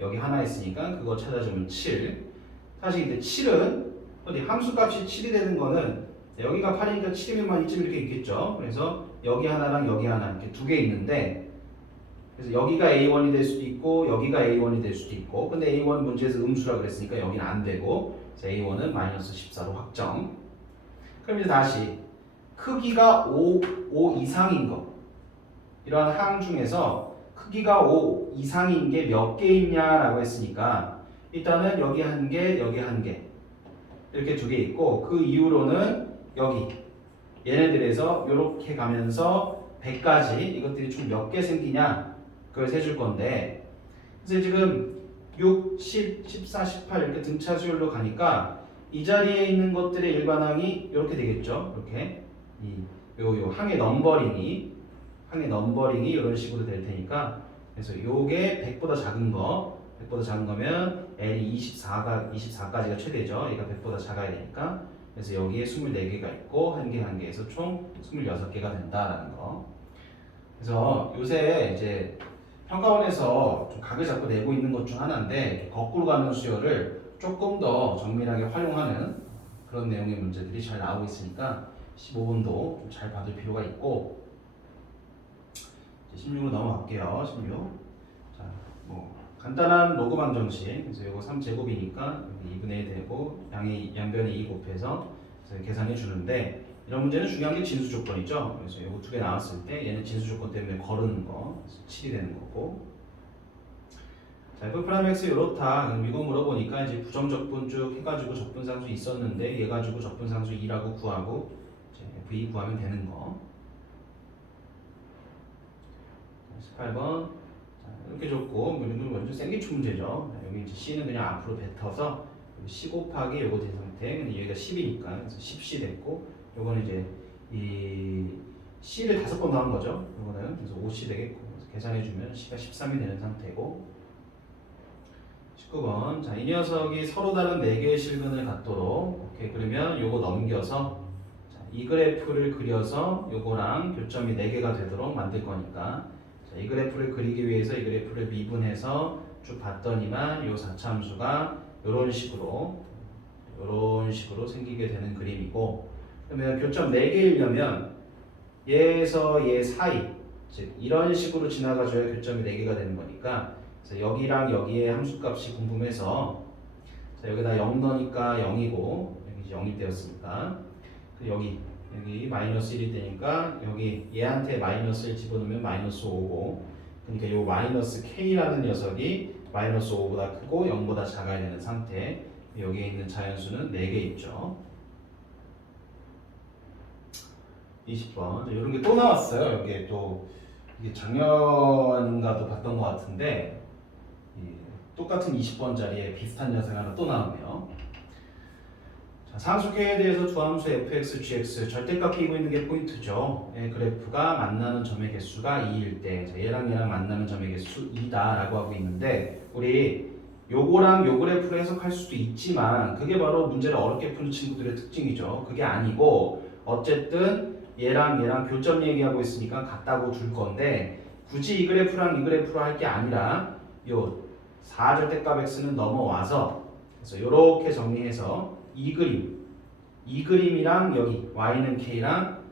여기 하나 있으니까 그거 찾아주면 7. 사실 이제 7은 어디 함수값이 7이 되는 거는, 여기가 8이니까 7이면 이쯤 이렇게 있겠죠. 그래서 여기 하나랑 여기 하나 이렇게 두 개 있는데, 그래서 여기가 A1이 될 수도 있고 여기가 A1이 될 수도 있고, 근데 A1 문제에서 음수라 그랬으니까 여기는 안 되고, 그래서 A1은 마이너스 14로 확정. 그럼 이제 다시 크기가 5 이상인 거, 이런 항 중에서 크기가 5 이상인 게 몇 개 있냐라고 했으니까, 일단은 여기 한 개, 여기 한 개, 이렇게 두 개 있고, 그 이후로는 여기 얘네들에서 이렇게 가면서 100까지 이것들이 총 몇 개 생기냐 그걸 세줄 건데, 그래서 지금 6, 10, 14, 18 이렇게 등차 수열로 가니까 이 자리에 있는 것들의 일반항이 이렇게 되겠죠. 이렇게 요 항의 넘버링이 이런 식으로 될 테니까, 그래서 요게 100보다 작은 거면 L이 24까지가 최대죠. 얘가 100보다 작아야 되니까. 그래서 여기에 24개가 있고 한 개에서 총 26개가 된다라는 거. 그래서 요새 이제 평가원에서 좀 각을 잡고 내고 있는 것 중 하나인데, 거꾸로 가는 수열을 조금 더 정밀하게 활용하는 그런 내용의 문제들이 잘 나오고 있으니까 15번도 좀 잘 봐둘 필요가 있고, 16으로 넘어갈게요. 16. 자, 뭐 간단한 로그 방정식. 그래서 이거 3제곱이니까 2분의 1 되고 양변에 2 곱해서 계산해 주는데 이런 문제는 중요한 게 진수 조건이죠. 그래서 이거 두 개 나왔을 때 얘는 진수 조건 때문에 거르는 거. 그래서 7이 되는 거고. 자, f 프라임 x 이렇다. 그럼 이거 물어보니까 이제 부정적분 쭉 해가지고 적분상수 있었는데 얘 가지고 적분상수 2라고 구하고 이제 v 구하면 되는 거. 18번. 자, 이렇게 줬고 이건 완전 생기초 문제죠. 여기 이제 c는 그냥 앞으로 뱉어서 c 곱하기 요거 된 상태. 근데 여기가 10이니까 그래서 10c 됐고 요거는 이제 이 c를 5번 더한 거죠. 요거는 그래서 5c 되겠고 그래서 계산해주면 c가 13이 되는 상태고. 19번. 자, 이 녀석이 서로 다른 4개의 실근을 갖도록. 오케이. 그러면 요거 넘겨서 자, 이 그래프를 그려서 요거랑 교점이 4개가 되도록 만들 거니까 자, 이 그래프를 그리기 위해서 이 그래프를 미분해서 쭉 봤더니만 요 4차함수가 요런 식으로 생기게 되는 그림이고, 그러면 교점 4개이려면 얘에서 얘 사이, 즉 이런 식으로 지나가줘야 교점이 4개가 되는 거니까 그래서 여기랑 여기에 함수값이 궁금해서 자, 여기다 0 넣으니까 0이고 여기 0일 때였으니까 여기 마이너스 1일 때니까 여기 얘한테 마이너스를 집어넣으면 마이너스 5고 그러니까 요 마이너스 k라는 녀석이 마이너스 5보다 크고 0보다 작아야 되는 상태. 여기에 있는 자연수는 4개 있죠. 20번. 이런 게 또 나왔어요. 여기에 또 이게 작년인가도 봤던 것 같은데 똑같은 20번 자리에 비슷한 녀석이 하나 또 나오네요. 자, 상수 k에 대해서 두 함수 fx, gx 절대값 끼고 있는 게 포인트죠. 그래프가 만나는 점의 개수가 2일 때 자, 얘랑 만나는 점의 개수 2다 라고 하고 있는데 우리 요거랑 요 그래프를 해석할 수도 있지만 그게 바로 문제를 어렵게 푸는 친구들의 특징이죠. 그게 아니고 어쨌든 얘랑 교점 얘기하고 있으니까 같다고 둘 건데 굳이 이 그래프랑 이 그래프로 할 게 아니라 요 4절대값 x는 넘어와서 그래서 요렇게 정리해서 이 그림이랑 여기 y는 k랑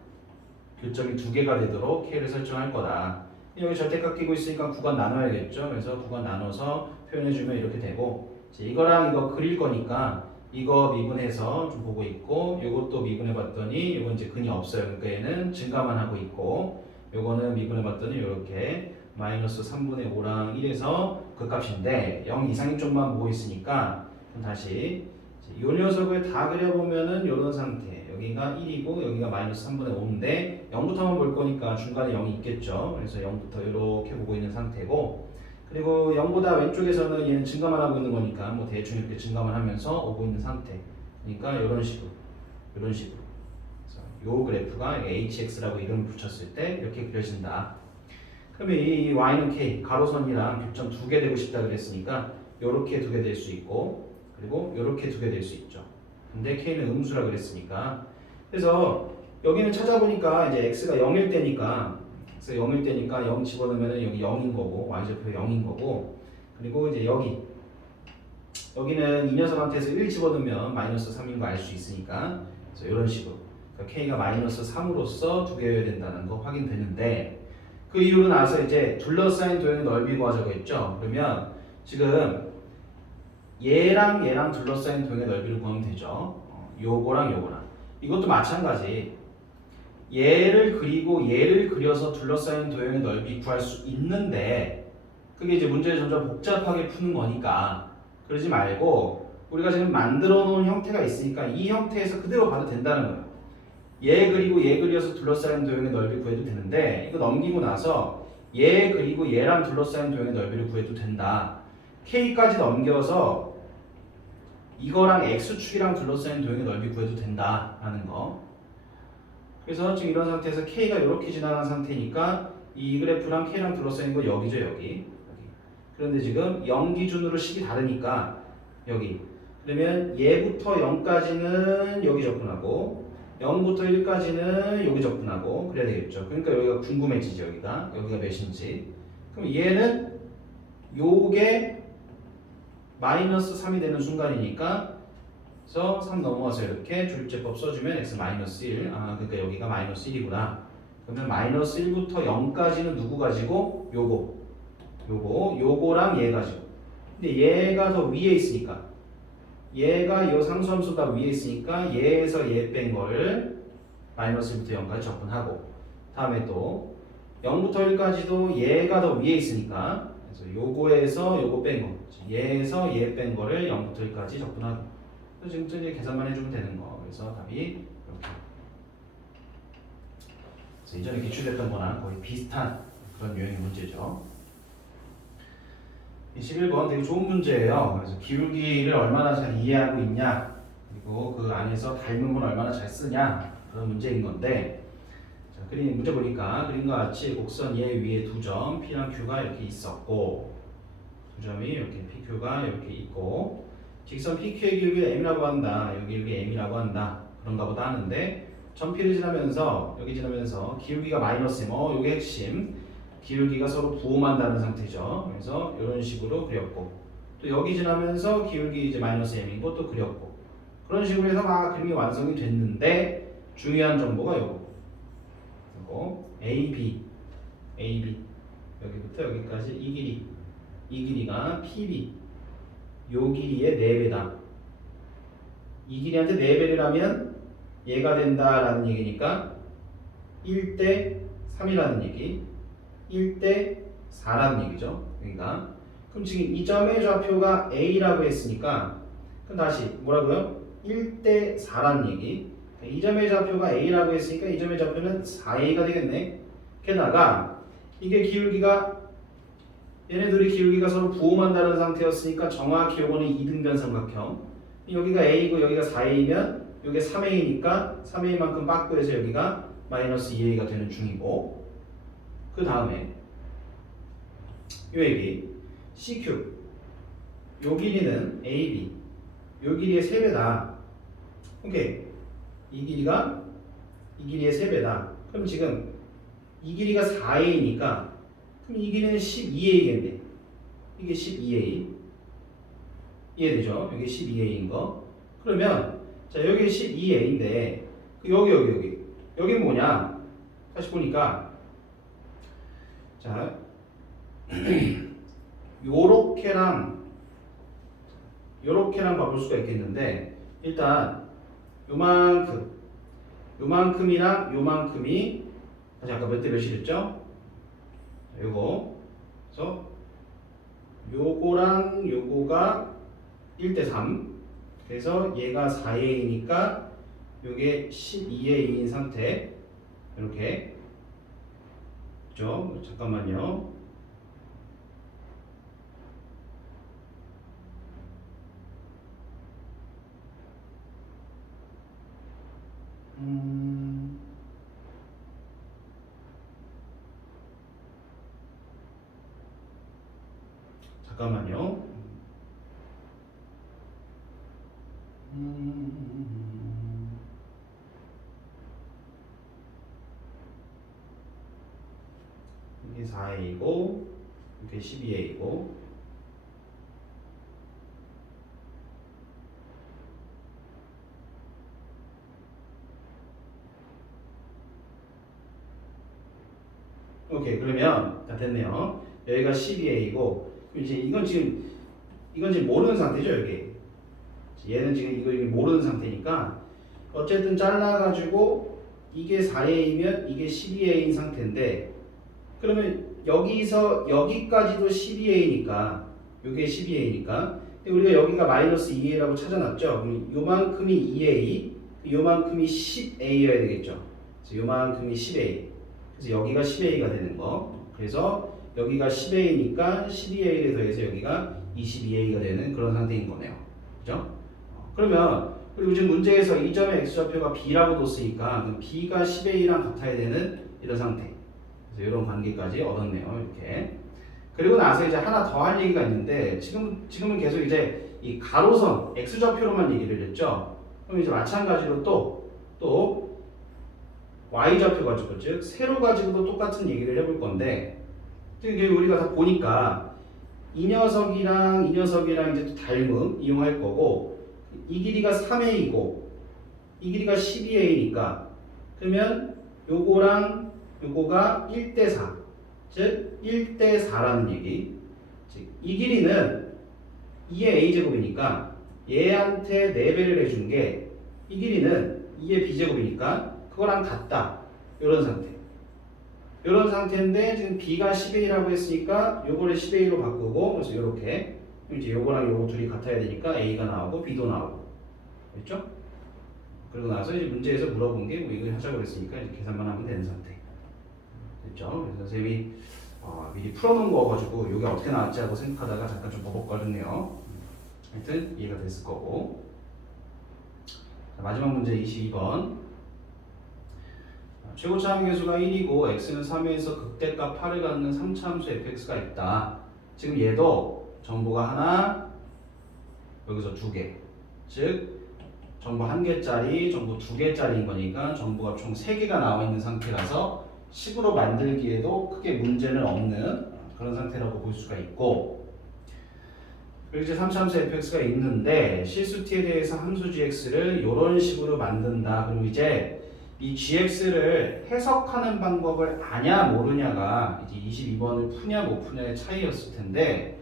교점이 2개가 되도록 k를 설정할 거다. 여기 절대값 끼고 있으니까 구간 나눠야겠죠. 그래서 구간 나눠서 표현해주면 이렇게 되고 이제 이거랑 이거 그릴 거니까 이거 미분해서 좀 보고 있고 요것도 미분해봤더니 요건 이제 근이 없어요. 그러니까 얘는 증가만 하고 있고 요거는 미분해봤더니 요렇게 마이너스 3분의 5랑 1에서 그 값인데 0 이상인 쪽만 보고 있으니까 다시 이 녀석을 다 그려보면은 이런 상태. 여기가 1이고 여기가 마이너스 3분의 5인데 0부터만 볼 거니까 중간에 0이 있겠죠. 그래서 0부터 이렇게 보고 있는 상태고 그리고 0보다 왼쪽에서는 얘는 증가만 하고 있는 거니까 뭐 대충 이렇게 증가만 하면서 오고 있는 상태. 그러니까 이런 식으로. 그래서 요 그래프가 hx라고 이름을 붙였을 때 이렇게 그려진다. 그러면 이 y는 k 가로선이랑 교점 2개 되고 싶다 그랬으니까 요렇게 2개 될 수 있고 그리고 요렇게 2개 될 수 있죠. 근데 k는 음수라 그랬으니까 그래서 여기는 찾아보니까 이제 x가 0일 때니까 0 집어넣으면 여기 0인 거고 y좌표 0인 거고 그리고 이제 여기는 이 녀석한테서 1 집어넣으면 마이너스 3인 거 알 수 있으니까 그래서 이런 식으로 그러니까 k가 마이너스 3으로서 2개여야 된다는 거 확인되는데 그 이유로 나서 이제 둘러싸인 도형의 넓이 구하자고 했죠. 그러면 지금 얘랑 둘러싸인 도형의 넓이를 구하면 되죠. 요거랑 이것도 마찬가지. 얘를 그리고 얘를 그려서 둘러싸인 도형의 넓이 구할 수 있는데 그게 이제 문제를 점점 복잡하게 푸는 거니까 그러지 말고 우리가 지금 만들어 놓은 형태가 있으니까 이 형태에서 그대로 봐도 된다는 거예요. 얘 그리고 얘 그려서 둘러싸인 도형의 넓이 구해도 되는데 이거 넘기고 나서 얘 그리고 얘랑 둘러싸인 도형의 넓이를 구해도 된다. K까지 넘겨서 이거랑 X축이랑 둘러싸인 도형의 넓이 구해도 된다라는 거. 그래서 지금 이런 상태에서 K가 이렇게 지나간 상태니까 이 그래프랑 K랑 둘러싸인 거 여기죠, 여기. 그런데 지금 0 기준으로 식이 다르니까 여기. 그러면 얘부터 0까지는 여기 접근하고 0부터 1까지는 여기 접근하고 그래야 되겠죠. 그러니까 여기가 궁금해지죠. 여기가 몇인지. 그럼 얘는 요게 마이너스 3이 되는 순간이니까 그래서 3 넘어가서 이렇게 조립제법 써주면 x 마이너스 1. 그러니까 여기가 마이너스 1이구나. 그러면 마이너스 1부터 0까지는 누구 가지고? 요거랑 얘 가지고. 근데 얘가 더 위에 있으니까 얘가 이 상수함수가 위에 있으니까 얘에서 얘 뺀 거를 마이너스 1부터 0까지 적분하고 다음에 또 0부터 1까지도 얘가 더 위에 있으니까 그래서 요거에서 요거 뺀 거 얘에서 얘 뺀 거를 0부터 1까지 적분하고 그래서 지금 이제 계산만 해주면 되는 거 그래서 답이 이렇게 그래서 이전에 기출됐던 거랑 거의 비슷한 그런 유형의 문제죠. 21번 되게 좋은 문제예요. 그래서 기울기를 얼마나 잘 이해하고 있냐 그리고 그 안에서 닮음을 얼마나 잘 쓰냐 그런 문제인 건데 자, 그림 문제 보니까 그림과 같이 곡선 얘 위에 두 점 P랑 Q가 이렇게 있었고 두 점이 이렇게 PQ가 이렇게 있고 직선 PQ의 기울기를 M이라고 한다. 여기 길이 M이라고 한다. 그런가 보다 하는데 점 P를 지나면서 여기 지나면서 기울기가 마이너스 M 요게 핵심 기울기가 서로 부호만다는 상태죠. 그래서 이런 식으로 그렸고 또 여기 지나면서 기울기 이제 마이너스 M인 것도 그렸고 그런 식으로 해서 막 그림이 완성이 됐는데 중요한 정보가 요거 AB 여기부터 여기까지 이 길이가 PB 요 길이의 4배다. 이 길이한테 4배를 얘가 된다라는 얘기니까 1대 3이라는 얘기 1대 4라는 얘기죠. 그러니까 그럼 지금 이 점의 좌표가 A라고 했으니까 그럼 다시 뭐라고요? 1대 4라는 얘기 이 점의 좌표가 A라고 했으니까 이 점의 좌표는 4A가 되겠네. 게다가 이게 기울기가 얘네들이 기울기가 서로 부호만다는 상태였으니까 정확히 요거는 이등변 삼각형 여기가 A고 여기가 4A면 이게 3A니까 3A만큼 빠꾸해서 여기가 마이너스 2A가 되는 중이고 그 다음에 요 얘기 CQ 요 길이는 AB 요 길이의 3배다. 오케이 이 길이의 3배다. 그럼 지금 이 길이가 4A니까 그럼 이 길이는 12A겠네. 이게 12A 이해되죠? 이게 12A인 거. 그러면 자 여기 12A인데 여기는 뭐냐? 다시 보니까 자 요렇게랑 바꿀 수가 있겠는데 일단 요만큼이랑 요만큼이 다시 아까 몇 대 몇이랬죠? 요거 그래서 요거랑 요거가 1대 3 그래서 얘가 4A니까 요게 12A인 상태 이렇게 그죠? 잠깐만요. 잠깐만요. 이게 4A이고 이게 12A이고 오케이 그러면 다 됐네요. 여기가 12A이고 이제 이건 지금 모르는 상태죠. 여기 얘는 지금 이거 모르는 상태니까 어쨌든 잘라가지고 이게 4A면 이게 12A인 상태인데 그러면 여기서 여기까지도 12A니까 이게 12A니까 우리가 여기가 마이너스 2A라고 찾아놨죠. 그럼 요만큼이 2A 요만큼이 10A여야 되겠죠. 그래서 요만큼이 10A 그래서 여기가 10A가 되는 거 그래서 여기가 10A니까 12A를 더해서 여기가 22A가 되는 그런 상태인 거네요. 그죠? 그러면 그리고 지금 문제에서 이 점의 x좌표가 b라고 뒀으니까 그럼 b가 10a랑 같아야 되는 이런 상태. 그래서 이런 관계까지 얻었네요. 이렇게. 그리고 나서 이제 하나 더 할 얘기가 있는데 지금은 계속 이제 이 가로선 x좌표로만 얘기를 했죠. 그럼 이제 마찬가지로 또 y좌표 가지고 즉 세로 가지고도 똑같은 얘기를 해볼 건데 이게 우리가 다 보니까 이 녀석이랑 이제 또 닮음 이용할 거고 이 길이가 3A이고 이 길이가 12A니까 그러면 요거랑 요거가 1대 4 즉 1대 4라는 얘기 즉 이 길이는 2의 a제곱이니까 얘한테 4배를 해준 게 이 길이는 2의 b제곱이니까 그거랑 같다. 이런 상태. 이런 상태인데 지금 b가 10a라고 했으니까 요거를 10a로 바꾸고 그래서 이렇게 이제 요거랑 요거 둘이 같아야 되니까 a가 나오고 b도 나오고 됐죠? 그리고 나서 이제 문제에서 물어본 게 뭐 이걸 하자고 그랬으니까 이제 계산만 하면 되는 상태. 됐죠? 그래서 선생님이 미리 풀어놓은 거 가지고 이게 어떻게 나왔지 하고 생각하다가 잠깐 좀 버벅거렸네요. 하여튼 이해가 됐을 거고. 자, 마지막 문제 22번. 최고차 함계수가 1이고 x는 3에서 극대값 8을 갖는 3차 함수 fx가 있다. 지금 얘도 정보가 하나, 여기서 2개. 즉 정보 1개짜리, 정보 2개짜리인 거니까 정보가 총 3개가 나와 있는 상태라서 식으로 만들기에도 크게 문제는 없는 그런 상태라고 볼 수가 있고, 그리고 이제 3차 함수 fx가 있는데 실수 t에 대해서 함수 gx를 이런 식으로 만든다. 그리고 이제 이 gx를 해석하는 방법을 아냐 모르냐가 이제 22번을 푸냐 못 푸냐의 차이였을 텐데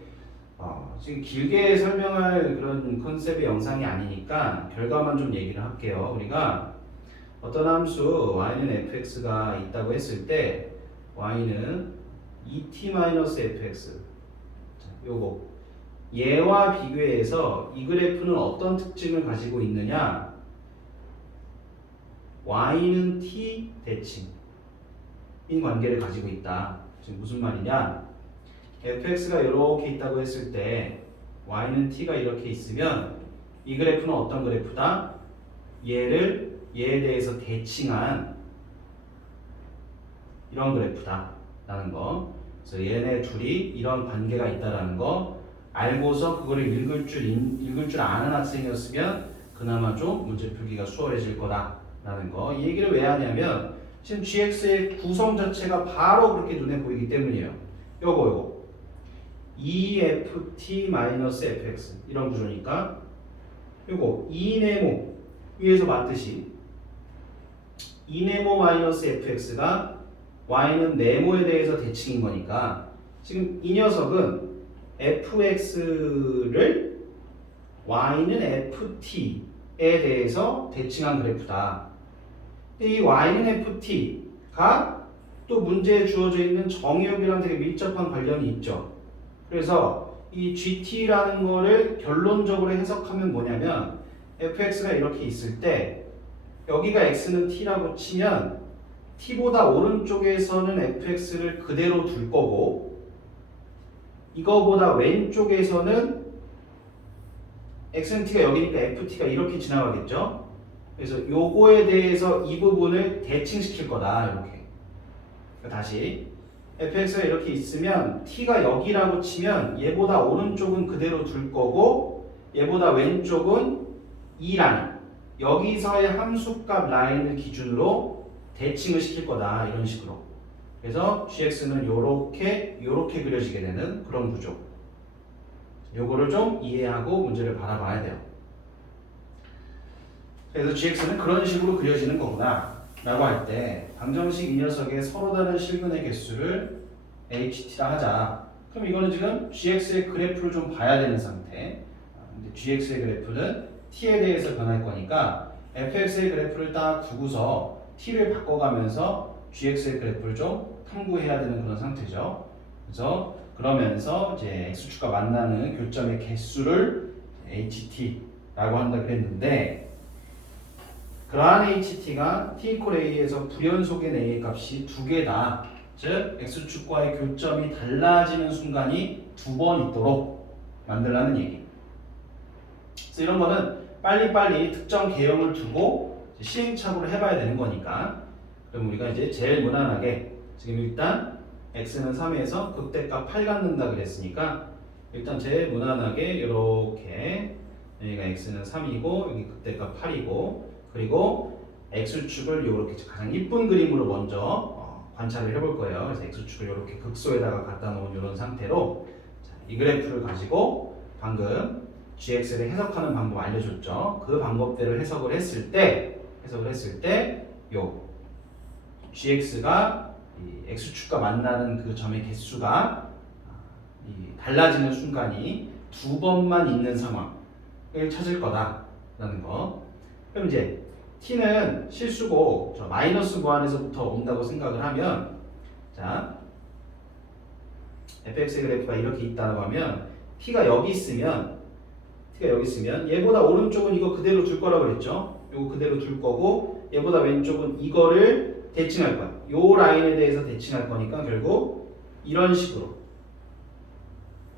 지금 길게 설명할 그런 컨셉의 영상이 아니니까 결과만 좀 얘기를 할게요. 우리가 어떤 함수 y는 fx가 있다고 했을 때 y는 2t-fx 요거 얘와 비교해서 이 그래프는 어떤 특징을 가지고 있느냐, y는 t 대칭인 관계를 가지고 있다. 지금 무슨 말이냐, fx가 이렇게 있다고 했을 때 y는 t가 이렇게 있으면 이 그래프는 어떤 그래프다? 얘에 대해서 대칭한 이런 그래프다 라는 거. 그래서 얘네 둘이 이런 관계가 있다라는 거 알고서 그거를 읽을 줄 아는 학생이었으면 그나마 좀 문제 풀기가 수월해질 거다 라는 거. 이 얘기를 왜 하냐면 지금 gx의 구성 자체가 바로 그렇게 눈에 보이기 때문이에요. 요거 2ft-fx 이런 구조니까 요거 2네모 위에서 봤듯이 2네모-fx가 y는 네모에 대해서 대칭인 거니까 지금 이 녀석은 fx를 y는 ft에 대해서 대칭한 그래프다. 이 y는 ft가 또 문제에 주어져 있는 정의역이랑 되게 밀접한 관련이 있죠. 그래서 이 gt라는 거를 결론적으로 해석하면 뭐냐면 fx가 이렇게 있을 때 여기가 x는 t라고 치면 t보다 오른쪽에서는 fx를 그대로 둘 거고 이거보다 왼쪽에서는 x는 t가 여기니까 ft가 이렇게 지나가겠죠. 그래서 요거에 대해서 이 부분을 대칭시킬 거다. 이렇게. 다시 fx가 이렇게 있으면 t가 여기라고 치면 얘보다 오른쪽은 그대로 둘 거고 얘보다 왼쪽은 이 라인, 여기서의 함수값 라인을 기준으로 대칭을 시킬 거다. 이런 식으로. 그래서 gx는 요렇게 그려지게 되는 그런 구조. 요거를 좀 이해하고 문제를 바라봐야 돼요. 그래서 gx는 그런 식으로 그려지는 거구나 라고 할 때 방정식 이 녀석의 서로 다른 실근의 개수를 ht라 하자. 그럼 이거는 지금 gx의 그래프를 좀 봐야 되는 상태. 근데 gx의 그래프는 t에 대해서 변할 거니까 fx의 그래프를 딱 두고서 t를 바꿔가면서 gx의 그래프를 좀 탐구해야 되는 그런 상태죠. 그래서 그러면서 이제 x축과 만나는 교점의 개수를 ht라고 한다 그랬는데 그러한 ht가 t=a에서 불연속인 a의 값이 2개다. 즉 x축과의 교점이 달라지는 순간이 2번 있도록 만들라는 얘기. 그래서 이런 거는 빨리빨리 특정 개형을 두고 시행착오를 해봐야 되는 거니까. 그럼 우리가 이제 제일 무난하게 지금 일단 x는 3에서 극대값 8 갖는다 그랬으니까 일단 제일 무난하게 이렇게 여기가 x는 3이고 여기 극대값 8이고 그리고 x축을 이렇게 가장 이쁜 그림으로 먼저 관찰을 해볼 거예요. 그래서 x축을 이렇게 극소에다가 갖다 놓은 이런 상태로 이 그래프를 가지고 방금 gx를 해석하는 방법 알려줬죠. 그 방법대로 해석을 했을 때 요 gx가 이 x축과 만나는 그 점의 개수가 달라지는 순간이 두 번만 있는 상황을 찾을 거다라는 거. 그럼 이제 t는 실수고 저 마이너스 무한에서부터 온다고 생각을 하면 자 fx의 그래프가 이렇게 있다고 하면 t가 여기 있으면 얘보다 오른쪽은 이거 그대로 둘 거라고 그랬죠. 이거 그대로 둘 거고 얘보다 왼쪽은 이거를 대칭할 거야. 요 라인에 대해서 대칭할 거니까 결국 이런 식으로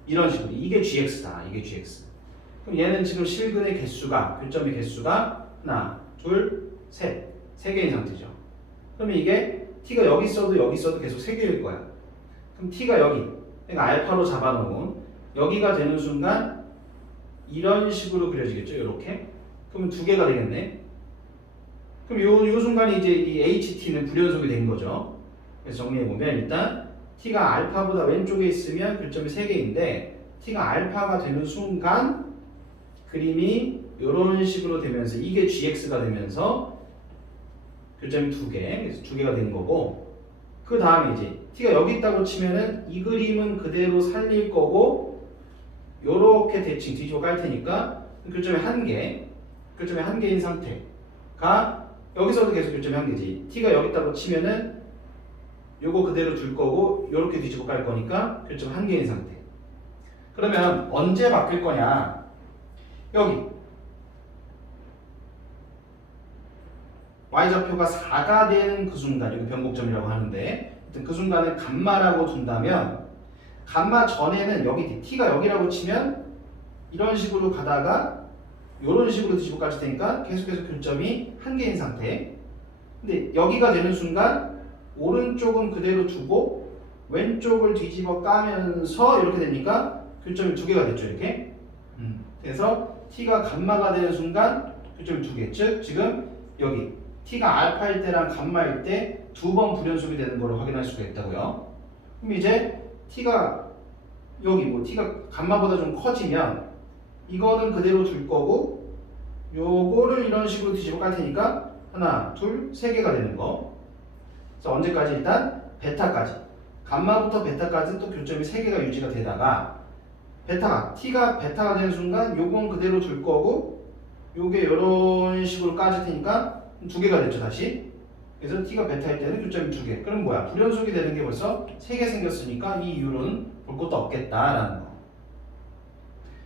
이게 gx다. 이게 gx. 그럼 얘는 지금 실근의 개수가 교점의 개수가 하나, 둘, 셋. 세 개인 상태죠. 그러면 이게 t가 여기 있어도 계속 세 개일 거야. 그럼 t가 여기 그러니까 알파로 잡아놓은 여기가 되는 순간 이런 식으로 그려지겠죠. 이렇게. 그러면 두 개가 되겠네. 그럼 요 순간에 이제 이 ht는 불연속이 된 거죠. 그래서 정리해보면 일단 t가 알파보다 왼쪽에 있으면 교점이 3개인데 t가 알파가 되는 순간 그림이 이런 식으로 되면서 이게 gx가 되면서 교점이 2개, 그래서 2개가 된 거고 그 다음에 이제 t가 여기 있다고 치면은 이 그림은 그대로 살릴 거고 요렇게 대칭 뒤집어 깔 테니까 교점이 1개, 교점이 1개인 상태가 여기서도 계속 교점이 1개지. t가 여기 있다고 치면은 요거 그대로 둘 거고 요렇게 뒤집어 깔 거니까 교점 1개인 상태. 그러면 언제 바뀔 거냐? 여기 y좌표가 4가 되는 그 순간, 이거 변곡점이라고 하는데 그 순간을 감마라고 둔다면 감마 전에는 여기 t가 여기라고 치면 이런 식으로 가다가 이런 식으로 뒤집어 까질 테니까 계속해서 교점이 1개인 상태. 근데 여기가 되는 순간 오른쪽은 그대로 두고 왼쪽을 뒤집어 까면서 이렇게 되니까 교점이 2개가 됐죠. 이렇게. 그래서 t가 감마가 되는 순간 교점이 2개. 즉 지금 여기 t가 알파일 때랑 감마일 때 두 번 불연속이 되는 걸 확인할 수가 있다고요. 그럼 이제 t가 여기 t가 감마보다 좀 커지면 이거는 그대로 둘 거고 요거를 이런 식으로 뒤집어 깔 테니까 하나, 둘, 3개가 되는 거. 그래서 언제까지? 일단 베타까지. 감마부터 베타까지는 또 교점이 3개가 유지가 되다가 t가 베타가 되는 순간 요건 그대로 둘 거고 요게 이런 식으로 까질 테니까 2개가 됐죠. 다시. 그래서 t가 베타일 때는 교점이 2개. 그럼 뭐야? 불연속이 되는 게 벌써 3개 생겼으니까 이 이유로는 볼 것도 없겠다라는 거.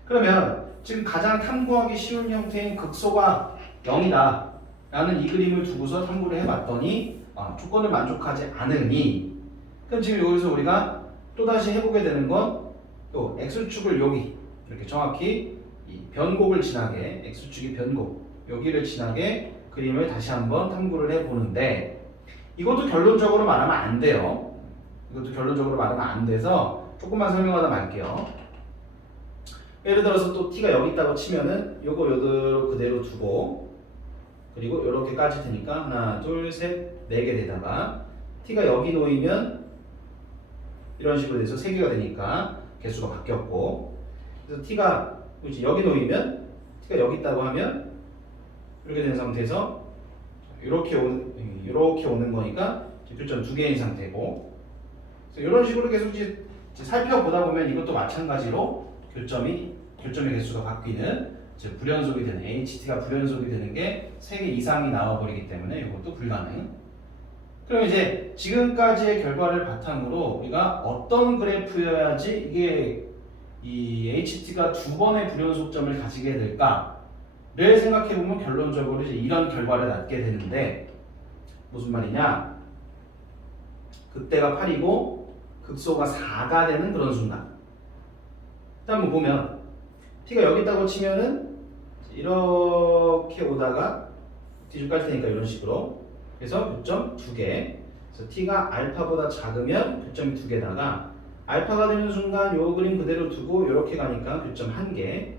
그러면 지금 가장 탐구하기 쉬운 형태인 극소가 0이다 라는 이 그림을 두고서 탐구를 해봤더니 조건을 만족하지 않으니 그럼 지금 여기서 우리가 또다시 해보게 되는 건 또 x축을 여기 이렇게 정확히 이 변곡을 지나게 x축이 변곡 여기를 지나게 그림을 다시 한번 탐구를 해보는데 이것도 결론적으로 말하면 안 돼요. 이것도 결론적으로 말하면 안 돼서 조금만 설명하다 말게요. 예를 들어서 또 t가 여기 있다고 치면은 요거 요대로 그대로 두고 그리고 요렇게 까질 테니까 하나, 둘, 셋, 4개 되다가 t가 여기 놓이면 이런 식으로 돼서 3개가 되니까 개수가 바뀌었고 그래서 t가 여기 놓이면 t가 여기 있다고 하면 이렇게 된 상태에서 이렇게 오는 거니까 교점 2개인 상태고 그래서 이런 식으로 계속 이제 살펴보다 보면 이것도 마찬가지로 교점의 개수가 바뀌는 즉 불연속이 되는 HT가 불연속이 되는 게 3개 이상이 나와버리기 때문에 이것도 불가능. 그럼 이제 지금까지의 결과를 바탕으로 우리가 어떤 그래프여야지 이게 이 HT가 2번의 불연속점을 가지게 될까를 생각해보면 결론적으로 이제 이런 결과를 낳게 되는데 무슨 말이냐? 극대가 8이고 극소가 4가 되는 그런 순간. 일단 한번 보면 t가 여기 있다고 치면은 이렇게 오다가 뒤집어 깔 테니까 이런 식으로 그래서 교점 2개 그래서 t가 알파보다 작으면 교점이 2개다가 알파가 되는 순간 요 그림 그대로 두고 이렇게 가니까 교점 1개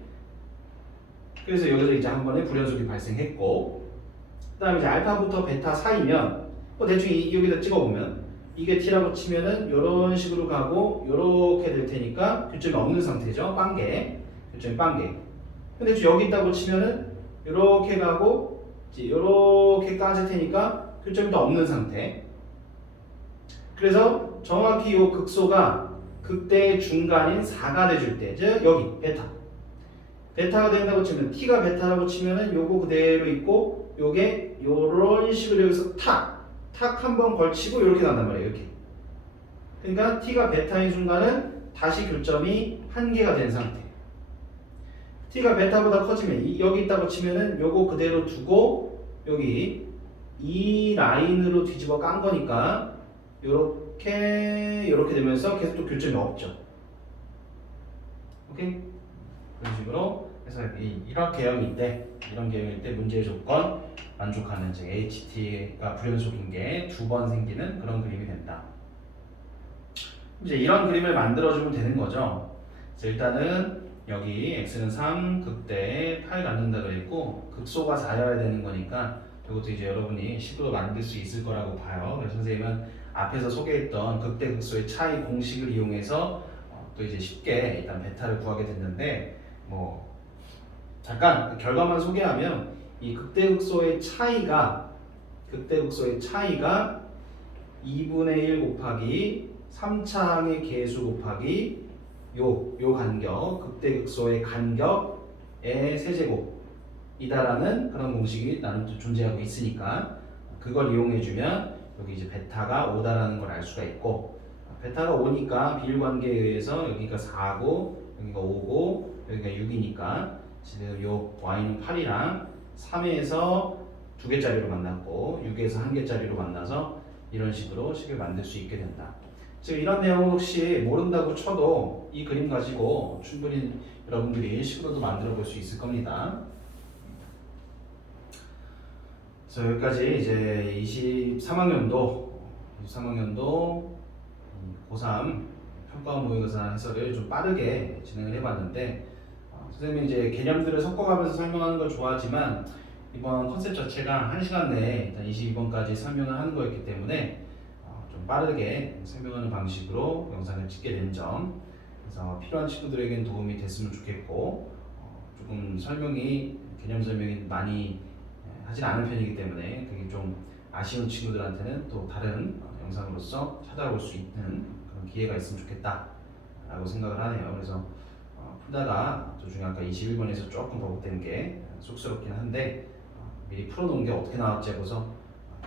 그래서 여기서 이제 한 번에 불연속이 발생했고 그 다음에 이제 알파부터 베타 사이면 대충 여기다 찍어보면 이게 t라고 치면은 이런 식으로 가고 이렇게 될 테니까 교점이 없는 상태죠. 빵개 교점이 빵개 근데 여기 있다고 치면은 이렇게 가고 이렇게 까질 테니까 교점이 더 없는 상태 그래서 정확히 이 극소가 극대의 중간인 4가 돼줄 때 즉 여기 베타 베타가 된다고 치면 t가 베타라고 치면은 요거 그대로 있고 요게 요런 식으로 여기서 탁 한 번 걸치고 이렇게 간단 말이에요. 이렇게. 그러니까 t가 베타인 순간은 다시 교점이 한 개가 된 상태. t가 베타보다 커지면 여기 있다고 치면은 요거 그대로 두고 여기 이 라인으로 뒤집어 깐 거니까 요렇게 되면서 계속 또 교점이 없죠. 오케이? 그런 식으로 해서 이런 개형일 때 문제의 조건 만족하는 즉 HT가 불연속인 게 두 번 생기는 그런 그림이 된다. 이제 이런 그림을 만들어주면 되는 거죠. 그래서 일단은 여기 x는 3, 극대에 8 갖는다고 했고 극소가 4여야 되는 거니까 이것도 이제 여러분이 식으로 만들 수 있을 거라고 봐요. 그래서 선생님은 앞에서 소개했던 극대 극소의 차이 공식을 이용해서 또 이제 쉽게 일단 베타를 구하게 됐는데 뭐 잠깐 결과만 소개하면 이 극대 극소의 차이가 2분의 1 곱하기 3차항의 개수 곱하기 요 간격 극대극소의 간격의 세제곱이다라는 그런 공식이 나는 존재하고 있으니까 그걸 이용해주면 여기 이제 베타가 5다라는 걸 알 수가 있고 베타가 5니까 비율관계에 의해서 여기가 4고 여기가 5고 여기가 6이니까 지금 요 y는 8이랑 3에서 2개짜리로 만났고 6에서 1개짜리로 만나서 이런 식으로 식을 만들 수 있게 된다. 즉 이런 내용을 혹시 모른다고 쳐도 이 그림 가지고 충분히 여러분들이 식으로도 만들어 볼 수 있을 겁니다. 그래서 여기까지 이제 23학년도 고3 평가원 모의고사 해설을 좀 빠르게 진행을 해봤는데 선생님이 이제 개념들을 섞어가면서 설명하는 걸 좋아하지만 이번 컨셉 자체가 1시간 내에 일단 22번까지 설명을 하는 거였기 때문에 좀 빠르게 설명하는 방식으로 영상을 찍게 된 점, 그래서 필요한 친구들에겐 도움이 됐으면 좋겠고 조금 개념 설명이 많이 하진 않은 편이기 때문에 그게 좀 아쉬운 친구들한테는 또 다른 영상으로서 찾아볼 수 있는 그런 기회가 있으면 좋겠다 라고 생각을 하네요. 그래서 풀다가 도중에 아까 21번에서 조금 버벅대는 게 쑥스럽긴 한데 미리 풀어놓은 게 어떻게 나왔지 하고서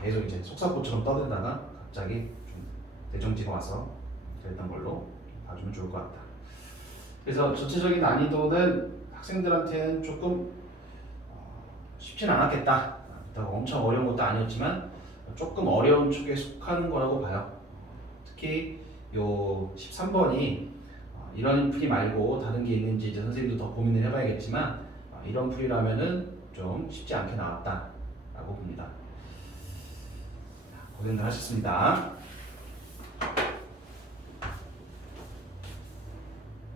계속 이제 속사포처럼 떠들다가 갑자기 좀 대정지가 와서 그랬던 걸로 봐주면 좋을 것 같다. 그래서 전체적인 난이도는 학생들한테는 조금 쉽진 않았겠다. 엄청 어려운 것도 아니었지만 조금 어려운 쪽에 속하는 거라고 봐요. 특히 요 13번이 이런 풀이 말고 다른 게 있는지 이제 선생님도 더 고민을 해봐야겠지만 이런 풀이라면은 좀 쉽지 않게 나왔다라고 봅니다. 고생들 하셨습니다.